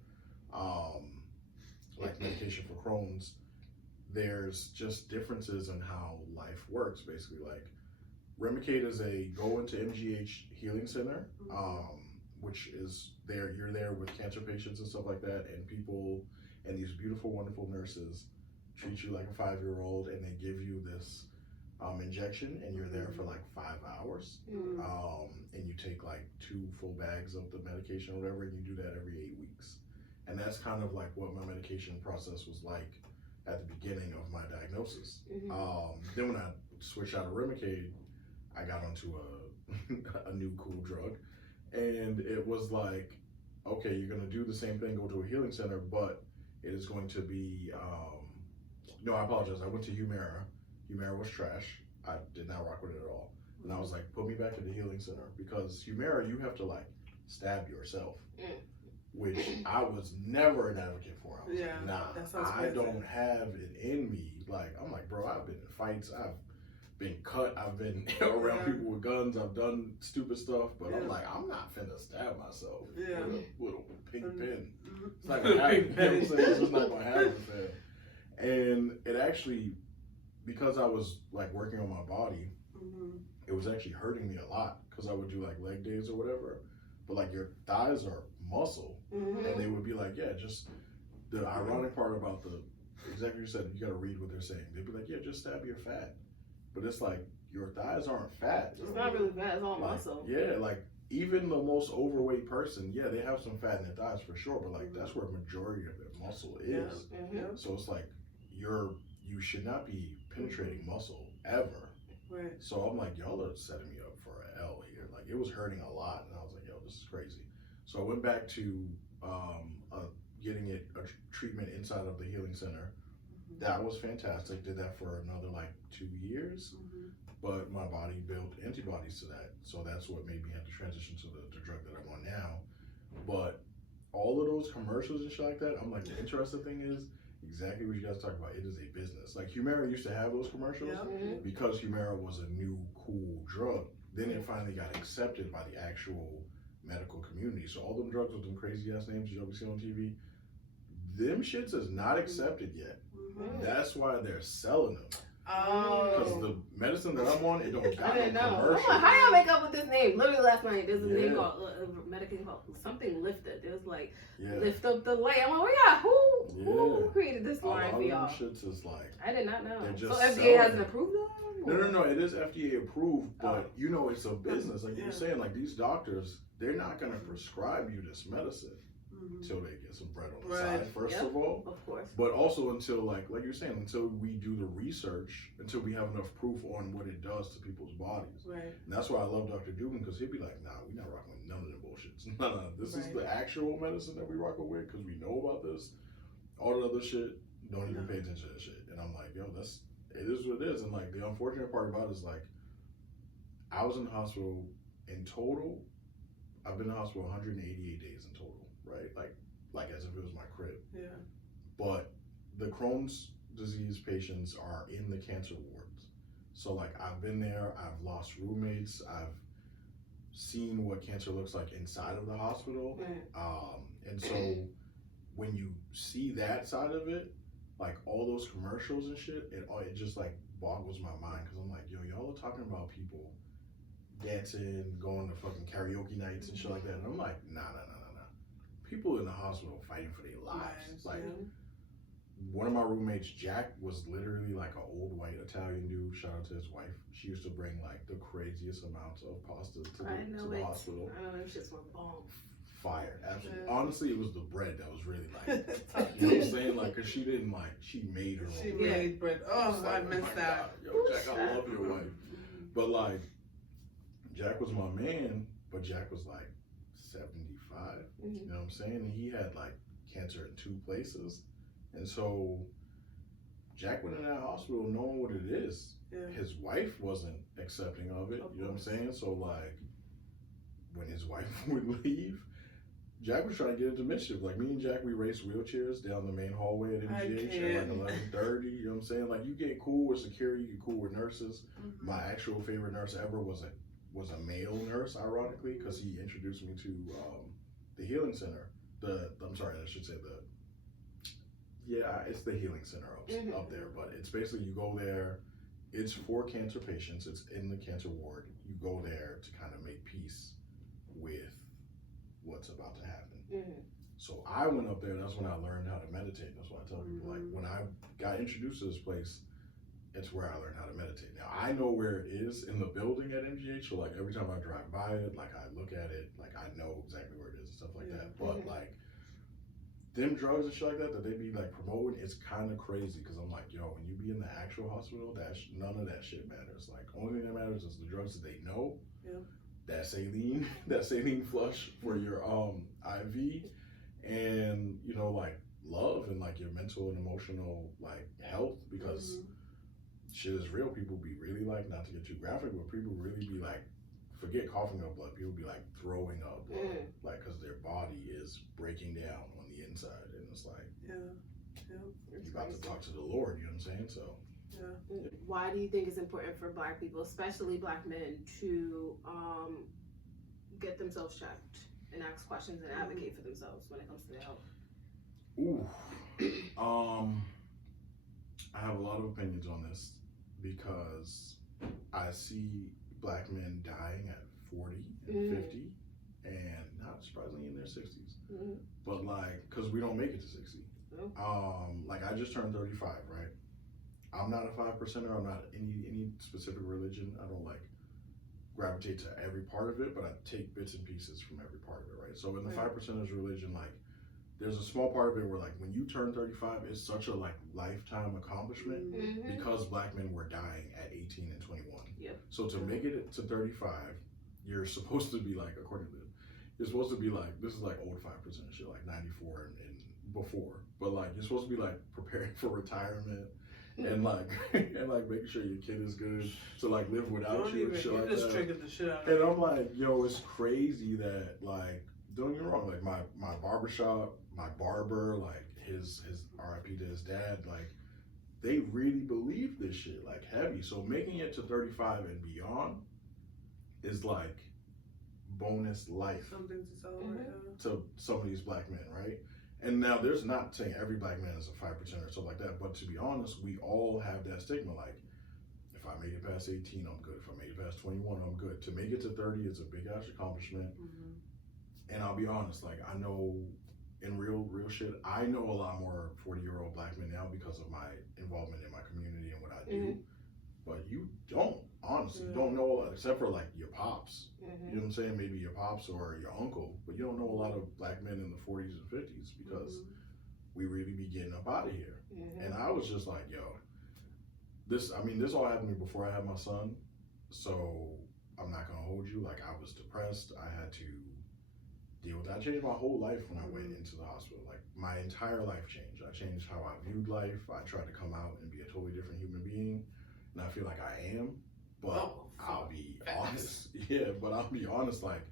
like medication for Crohn's, there's just differences in how life works. Basically, like Remicade is a go into MGH healing center, which is there. You're there with cancer patients and stuff like that, and people and these beautiful, wonderful nurses treat you like a 5-year-old, and they give you this injection, and you're there for like 5 hours, and you take like 2 full bags of the medication or whatever, and you do that every 8 weeks. And that's kind of like what my medication process was like at the beginning of my diagnosis. Then when I switched out of Remicade, I got onto a new cool drug, and it was like, okay, you're gonna do the same thing, go to a healing center, but it is going to be, no, I apologize. I went to Humira. Humira was trash. I did not rock with it at all. And I was like, put me back at the healing center, because Humira, you have to like stab yourself, which I was never an advocate for. I was like, nah, that sounds I crazy. don't have it in me. Like, I'm like, bro, I've been in fights. I've been cut. I've been around people with guns. I've done stupid stuff, but I'm like, I'm not finna stab myself with a pink pin. It's not gonna happen. You know what I'm saying? It's just not gonna happen, man. And it actually, because I was like working on my body, it was actually hurting me a lot, because I would do like leg days or whatever. But like your thighs are muscle, and they would be like, yeah, just the ironic part about the executive said, you got to read what they're saying. They'd be like, yeah, just stab your fat. But it's like, your thighs aren't fat. It's not really fat, it's all Like, muscle. yeah, like even the most overweight person, yeah, they have some fat in their thighs for sure, but like that's where a majority of their muscle is. So it's like you should not be penetrating muscle ever. Right. So I'm like, y'all are setting me up for an L here. Like, it was hurting a lot, and I was like, yo, this is crazy. So I went back to getting a treatment inside of the healing center. That was fantastic. Did that for another like 2 years, but my body built antibodies to that. So that's what made me have to transition to the drug that I'm on now. But all of those commercials and shit like that, I'm like, the interesting thing is exactly what you guys talk about. It is a business. Like Humira used to have those commercials because Humira was a new cool drug. Then it finally got accepted by the actual medical community. So all them drugs with them crazy ass names you always see on TV, them shits is not accepted yet. That's why they're selling them. Because the medicine that I'm on, it don't got I didn't no know. commercial. How y'all make up with this name? Literally last night, there's a name called medication called something lifted. There's like lift up the light. I'm like, who created this line for y'all? Shits is like, I did not know. they're So just FDA selling hasn't it. approved them? No, it is FDA approved, but you know, it's a business. Like you were saying, like these doctors, they're not gonna prescribe you this medicine. until they get some bread on the Right. side, first of all. Of course. But also until, like you're saying, until we do the research, until we have enough proof on what it does to people's bodies. Right. And that's why I love Dr. Dugan, because he'd be like, nah, we're not rocking with none of them bullshits. No, this is Right. the actual medicine that we rocking with, because we know about this. All the other shit, don't even pay attention to that shit. And I'm like, yo, it is what it is. And like, the unfortunate part about it is like, I was in the hospital in total, I've been in the hospital 188 days in total, right? Like as if it was my crib. Yeah. But the Crohn's disease patients are in the cancer wards. So like I've been there, I've lost roommates, I've seen what cancer looks like inside of the hospital. And so when you see that side of it, like all those commercials and shit, it just like boggles my mind, because I'm like, yo, y'all are talking about people dancing, going to fucking karaoke nights and shit like that. And I'm like, nah. People in the hospital fighting for their lives. Like, one of my roommates, Jack, was literally like an old white Italian dude. Shout out to his wife. She used to bring like the craziest amounts of pasta to the hospital. I know them shits were bomb. Fire, absolutely. Honestly, it was the bread that was really like, you know what I'm saying? Like, cause she didn't like, she made her own. She made bread. Oh, I like, miss that. God. Yo, Jack, I love your wife. But like, Jack was my man, but Jack was like 75. You know what I'm saying? And he had like cancer in 2 places. And so Jack went in that hospital knowing what it is. Yeah. His wife wasn't accepting of it. You know what I'm saying? So like, when his wife would leave, Jack was trying to get into mischief. Like, me and Jack, we raced wheelchairs down the main hallway at MGH at like 11:30. You know what I'm saying? Like, you get cool with security, you get cool with nurses. My actual favorite nurse ever was a male nurse, ironically, because he introduced me to the healing center. It's the healing center up there. But it's basically, you go there. It's for cancer patients. It's in the cancer ward. You go there to kind of make peace with what's about to happen. So I went up there. That's when I learned how to meditate. That's why I tell people, like, when I got introduced to this place, it's where I learned how to meditate. Now, I know where it is in the building at MGH, so like every time I drive by it, like I look at it, like I know exactly where it is and stuff like that. But like, them drugs and shit like that they be like promoting, it's kind of crazy, because I'm like, yo, when you be in the actual hospital, none of that shit matters. Like, only thing that matters is the drugs that they know. That saline flush for your IV, and you know, like, love and like your mental and emotional like health, because shit is real. People be really like, not to get too graphic, but people really be like, forget coughing up blood, people be like throwing up blood, like, because their body is breaking down on the inside, and it's like, you're about to talk to the Lord, you know what I'm saying? So why do you think it's important for Black people, especially Black men, to get themselves checked and ask questions and advocate for themselves when it comes to their health? I have a lot of opinions on this, because I see Black men dying at 40 and 50, and not surprisingly in their 60s. But like, because we don't make it to 60. Like, I just turned 35, right? I'm not a 5%er. I'm not any specific religion. I don't like gravitate to every part of it, but I take bits and pieces from every part of it, right? So in the 5%ers religion, like, there's a small part of it where like, when you turn 35, it's such a like lifetime accomplishment, because Black men were dying at 18 and 21. So to make it to 35, you're supposed to be like, according to them, you're supposed to be like, this is like old 5% shit, like 94 and before, but like, you're supposed to be like preparing for retirement, and like making sure your kid is good to like live without you and shit like just that. triggered the shit out of And I'm like, yo, it's crazy that, like, don't get me wrong, like my barbershop, my barber, like his RIP to his dad, like, they really believe this shit like heavy. So making it to 35 and beyond is like bonus life something to celebrate. to some of these Black men, right? And now, there's not saying every Black man is a 5% or something like that, but to be honest, we all have that stigma. Like, if I made it past 18, I'm good. If I made it past 21, I'm good. To make it to 30 is a big ass accomplishment. And I'll be honest, like, I know, in real shit, I know a lot more 40-year-old Black men now because of my involvement in my community and what I do. But you don't Honestly, Yeah. you don't know, except for like your pops. You Mm-hmm. know what I'm saying? Maybe your pops or your uncle, but you don't know a lot of black men in the 40s and 50s because we really be getting up out of here. Mm-hmm. And I was just like, yo, this all happened to me before I had my son. So I'm not gonna hold you. Like, I was depressed. I had to deal with that. I changed my whole life when I went into the hospital. Like, my entire life changed. I changed how I viewed life. I tried to come out and be a totally different human being. And I feel like I am. But I'll be honest. Yeah, but I'll be honest, like,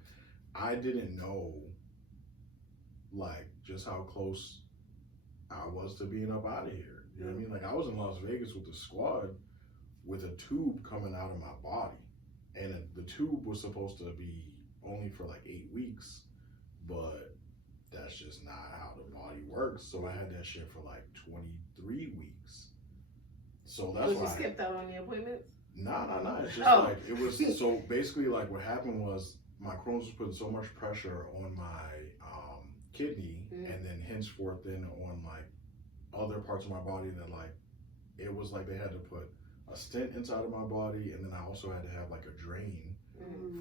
I didn't know, like, just how close I was to being up out of here. You know what I mean? Like, I was in Las Vegas with the squad with a tube coming out of my body. And the tube was supposed to be only for like 8 weeks, but that's just not how the body works. So I had that shit for like 23 weeks. So that's why. You skipped out on the appointments? Nah. It's just like, it was, so basically, like, what happened was my Crohn's was putting so much pressure on my kidney, and then henceforth then on like other parts of my body that, like, it was like they had to put a stent inside of my body, and then I also had to have like a drain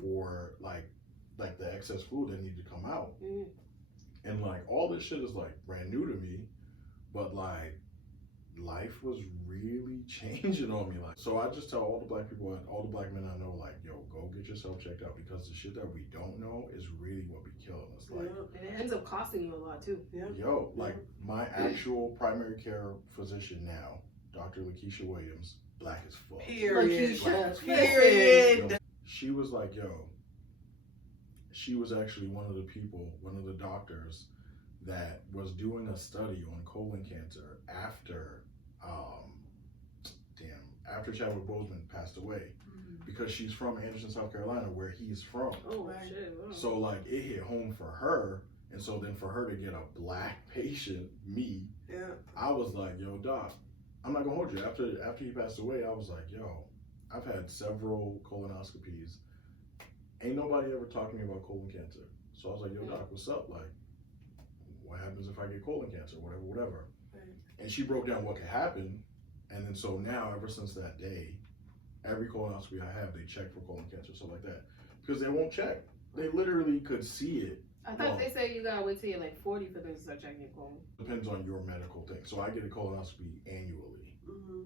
for like the excess fluid that needed to come out. And like, all this shit is like brand new to me, but like, life was really changing on me. Like, so I just tell all the black people and all the black men I know, like, yo, go get yourself checked out, because the shit that we don't know is really what be killing us. Like, and it ends up costing you a lot too. yo, like, my actual primary care physician now, Dr. Lakeisha Williams, black as fuck. Period. Period. She was like, yo, she was actually one of the doctors that was doing a study on colon cancer after Chadwick Boseman passed away, because she's from Anderson, South Carolina, where he's from. Oh, shit. Wow. So like, it hit home for her, and so then for her to get a black patient, me, I was like, yo, doc, I'm not gonna hold you. After he passed away, I was like, yo, I've had several colonoscopies. Ain't nobody ever talked to me about colon cancer. So I was like, yo, doc, what's up? Like, what happens if I get colon cancer? Whatever. And she broke down what could happen. And then so now, ever since that day, every colonoscopy I have, they check for colon cancer, stuff like that. Because they won't check. They literally could see it. I thought they said you gotta wait till you're like 40 for them to start checking your colon. Depends on your medical thing. So I get a colonoscopy annually.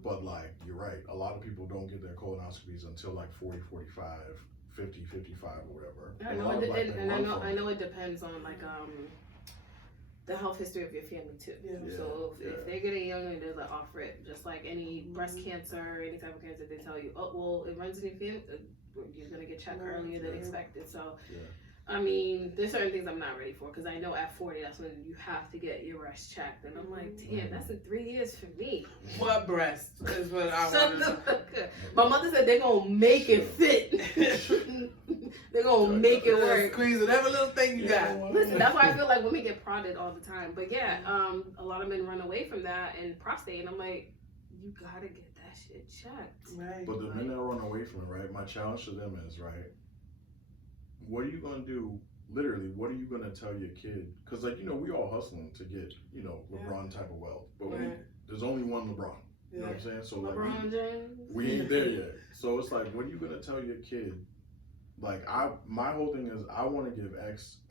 But like, you're right. A lot of people don't get their colonoscopies until like 40, 45, 50, 55 or whatever. I know it depends on like the health history of your family too. So if they're getting younger, there's an off rip, just like any breast cancer, any type of cancer, they tell you, oh well, it runs in your family, you're gonna get checked earlier than expected. So I mean, there's certain things I'm not ready for, because I know at 40 that's when you have to get your breast checked, and I'm like, damn, that's in 3 years for me. What breast is what I want to know. My mother said they're gonna make it fit. They're gonna make it work. Squeeze every little thing you got. Listen, that's why I feel like women get prodded all the time. But yeah, a lot of men run away from that and prostate, and I'm like, you gotta get that shit checked. Right. But the men that run away from it, right? My challenge to them is, right, what are you gonna do? Literally, what are you gonna tell your kid? Because, like, you know, we all hustling to get, you know, LeBron type of wealth, but there's only one LeBron. You know what I'm saying? So like, LeBron James. we ain't there yet. So it's like, what are you gonna tell your kid? Like, my whole thing is, I want to give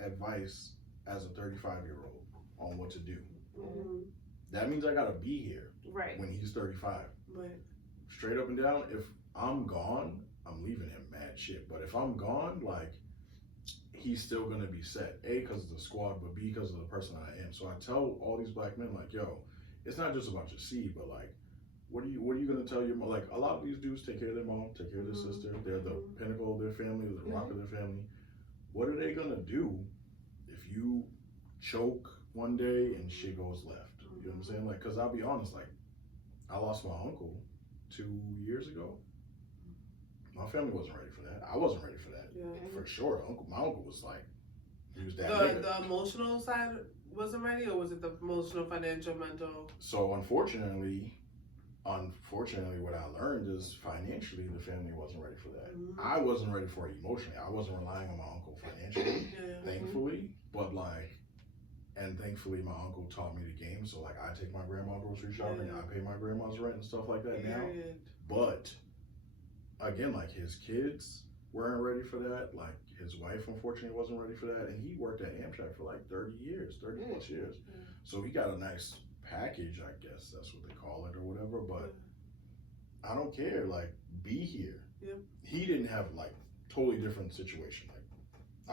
advice as a 35-year-old on what to do. That means I gotta be here when he's 35. Straight up and down. If I'm gone, I'm leaving him mad shit. But if I'm gone, like, he's still gonna be set. A, because of the squad, but B, because of the person I am. So I tell all these black men, like, yo, it's not just about your seed, but like, what are you gonna tell your mom? Like, a lot of these dudes take care of their mom, take care of their sister. They're the pinnacle of their family, the rock of their family. What are they gonna do if you choke one day and shit goes left? You know what I'm saying? Like, cause I'll be honest, like, I lost my uncle 2 years ago. My family wasn't ready for that. I wasn't ready for that. For sure. My uncle was like, he was that nigga. The emotional side wasn't ready, or was it the emotional, financial, mental? So unfortunately, what I learned is financially, the family wasn't ready for that. I wasn't ready for it emotionally. I wasn't relying on my uncle financially, thankfully. But like, and thankfully my uncle taught me the game. So like, I take my grandma grocery shopping, I pay my grandma's rent and stuff like that now. But again, like his kids weren't ready for that. Like his wife, unfortunately, wasn't ready for that. And he worked at Amtrak for like 30 plus years. So he got a nice package, I guess that's what they call it or whatever. But I don't care. Like, be here. Yeah. He didn't have like totally different situation. Like,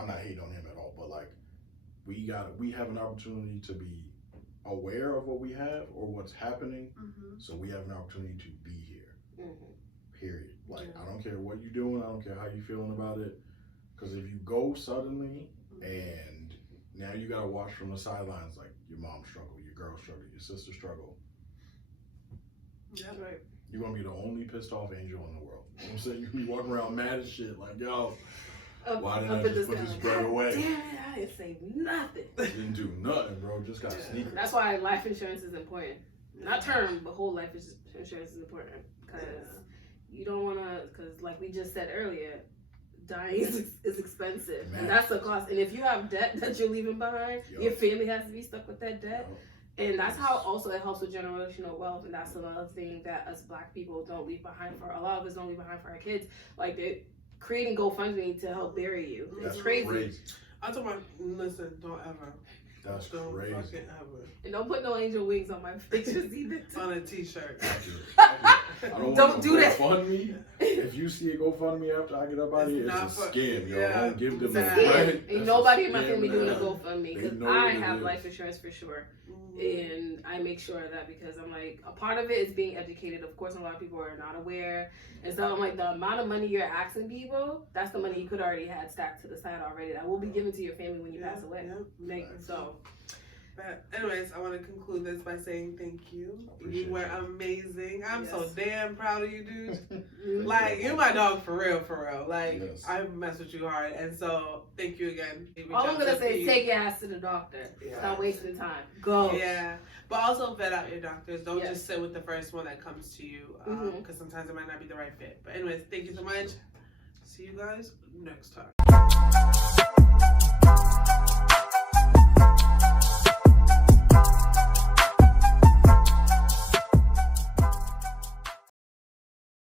I'm not hating on him at all, but like we have an opportunity to be aware of what we have or what's happening. So we have an opportunity to be here. Period. Like, I don't care what you're doing. I don't care how you're feeling about it. Because if you go suddenly and now you got to watch from the sidelines, like your mom struggle, your girl struggle, your sister struggle. Yeah, right. You're going to be the only pissed off angel in the world. You know what I'm saying? You're going to be walking around mad as shit. Like, yo, why didn't I just put this bread away? Damn it, I didn't say nothing. Didn't do nothing, bro. Just got sneakers. That's why life insurance is important. Not term, but whole life insurance is important. Because you don't want to, because like we just said earlier, dying is expensive. Man. And that's the cost. And if you have debt that you're leaving behind, your family has to be stuck with that debt. And that's how also it helps with generational wealth. And that's another thing that us Black people don't leave behind for. A lot of us don't leave behind for our kids. Like, they're creating GoFundMe to help bury you. That's It's crazy. I told my listen, don't ever. That's Don't crazy. fucking ever. And don't put no angel wings on my pictures either. On a t-shirt. I Don't do that. Fund me. If you see a GoFundMe after I get up out of here, it's a scam. Yo, yeah, don't give them it's a the scam. credit. Ain't That's nobody a in my scam, family doing a man. GoFundMe They because know I what it have is. life insurance for sure. And I make sure of that because I'm like, a part of it is being educated. Of course, a lot of people are not aware. And so I'm like, the amount of money you're asking people, that's the money you could already had stacked to the side already. That will be given to your family when you pass away. So. But anyways, I want to conclude this by saying thank you. Appreciate You were you. amazing. I'm Yes. so damn proud of you, dude. Mhm. Like, you're my dog for real, for real. Like, Yes. I mess with you hard. And so, thank you again. All I'm gonna say is take your ass to the doctor. Yeah. Stop wasting time. Go. Yeah. But also vet out your doctors. Don't Yes. just sit with the first one that comes to you. Because sometimes it might not be the right fit. But anyways, thank you so much. See you guys next time.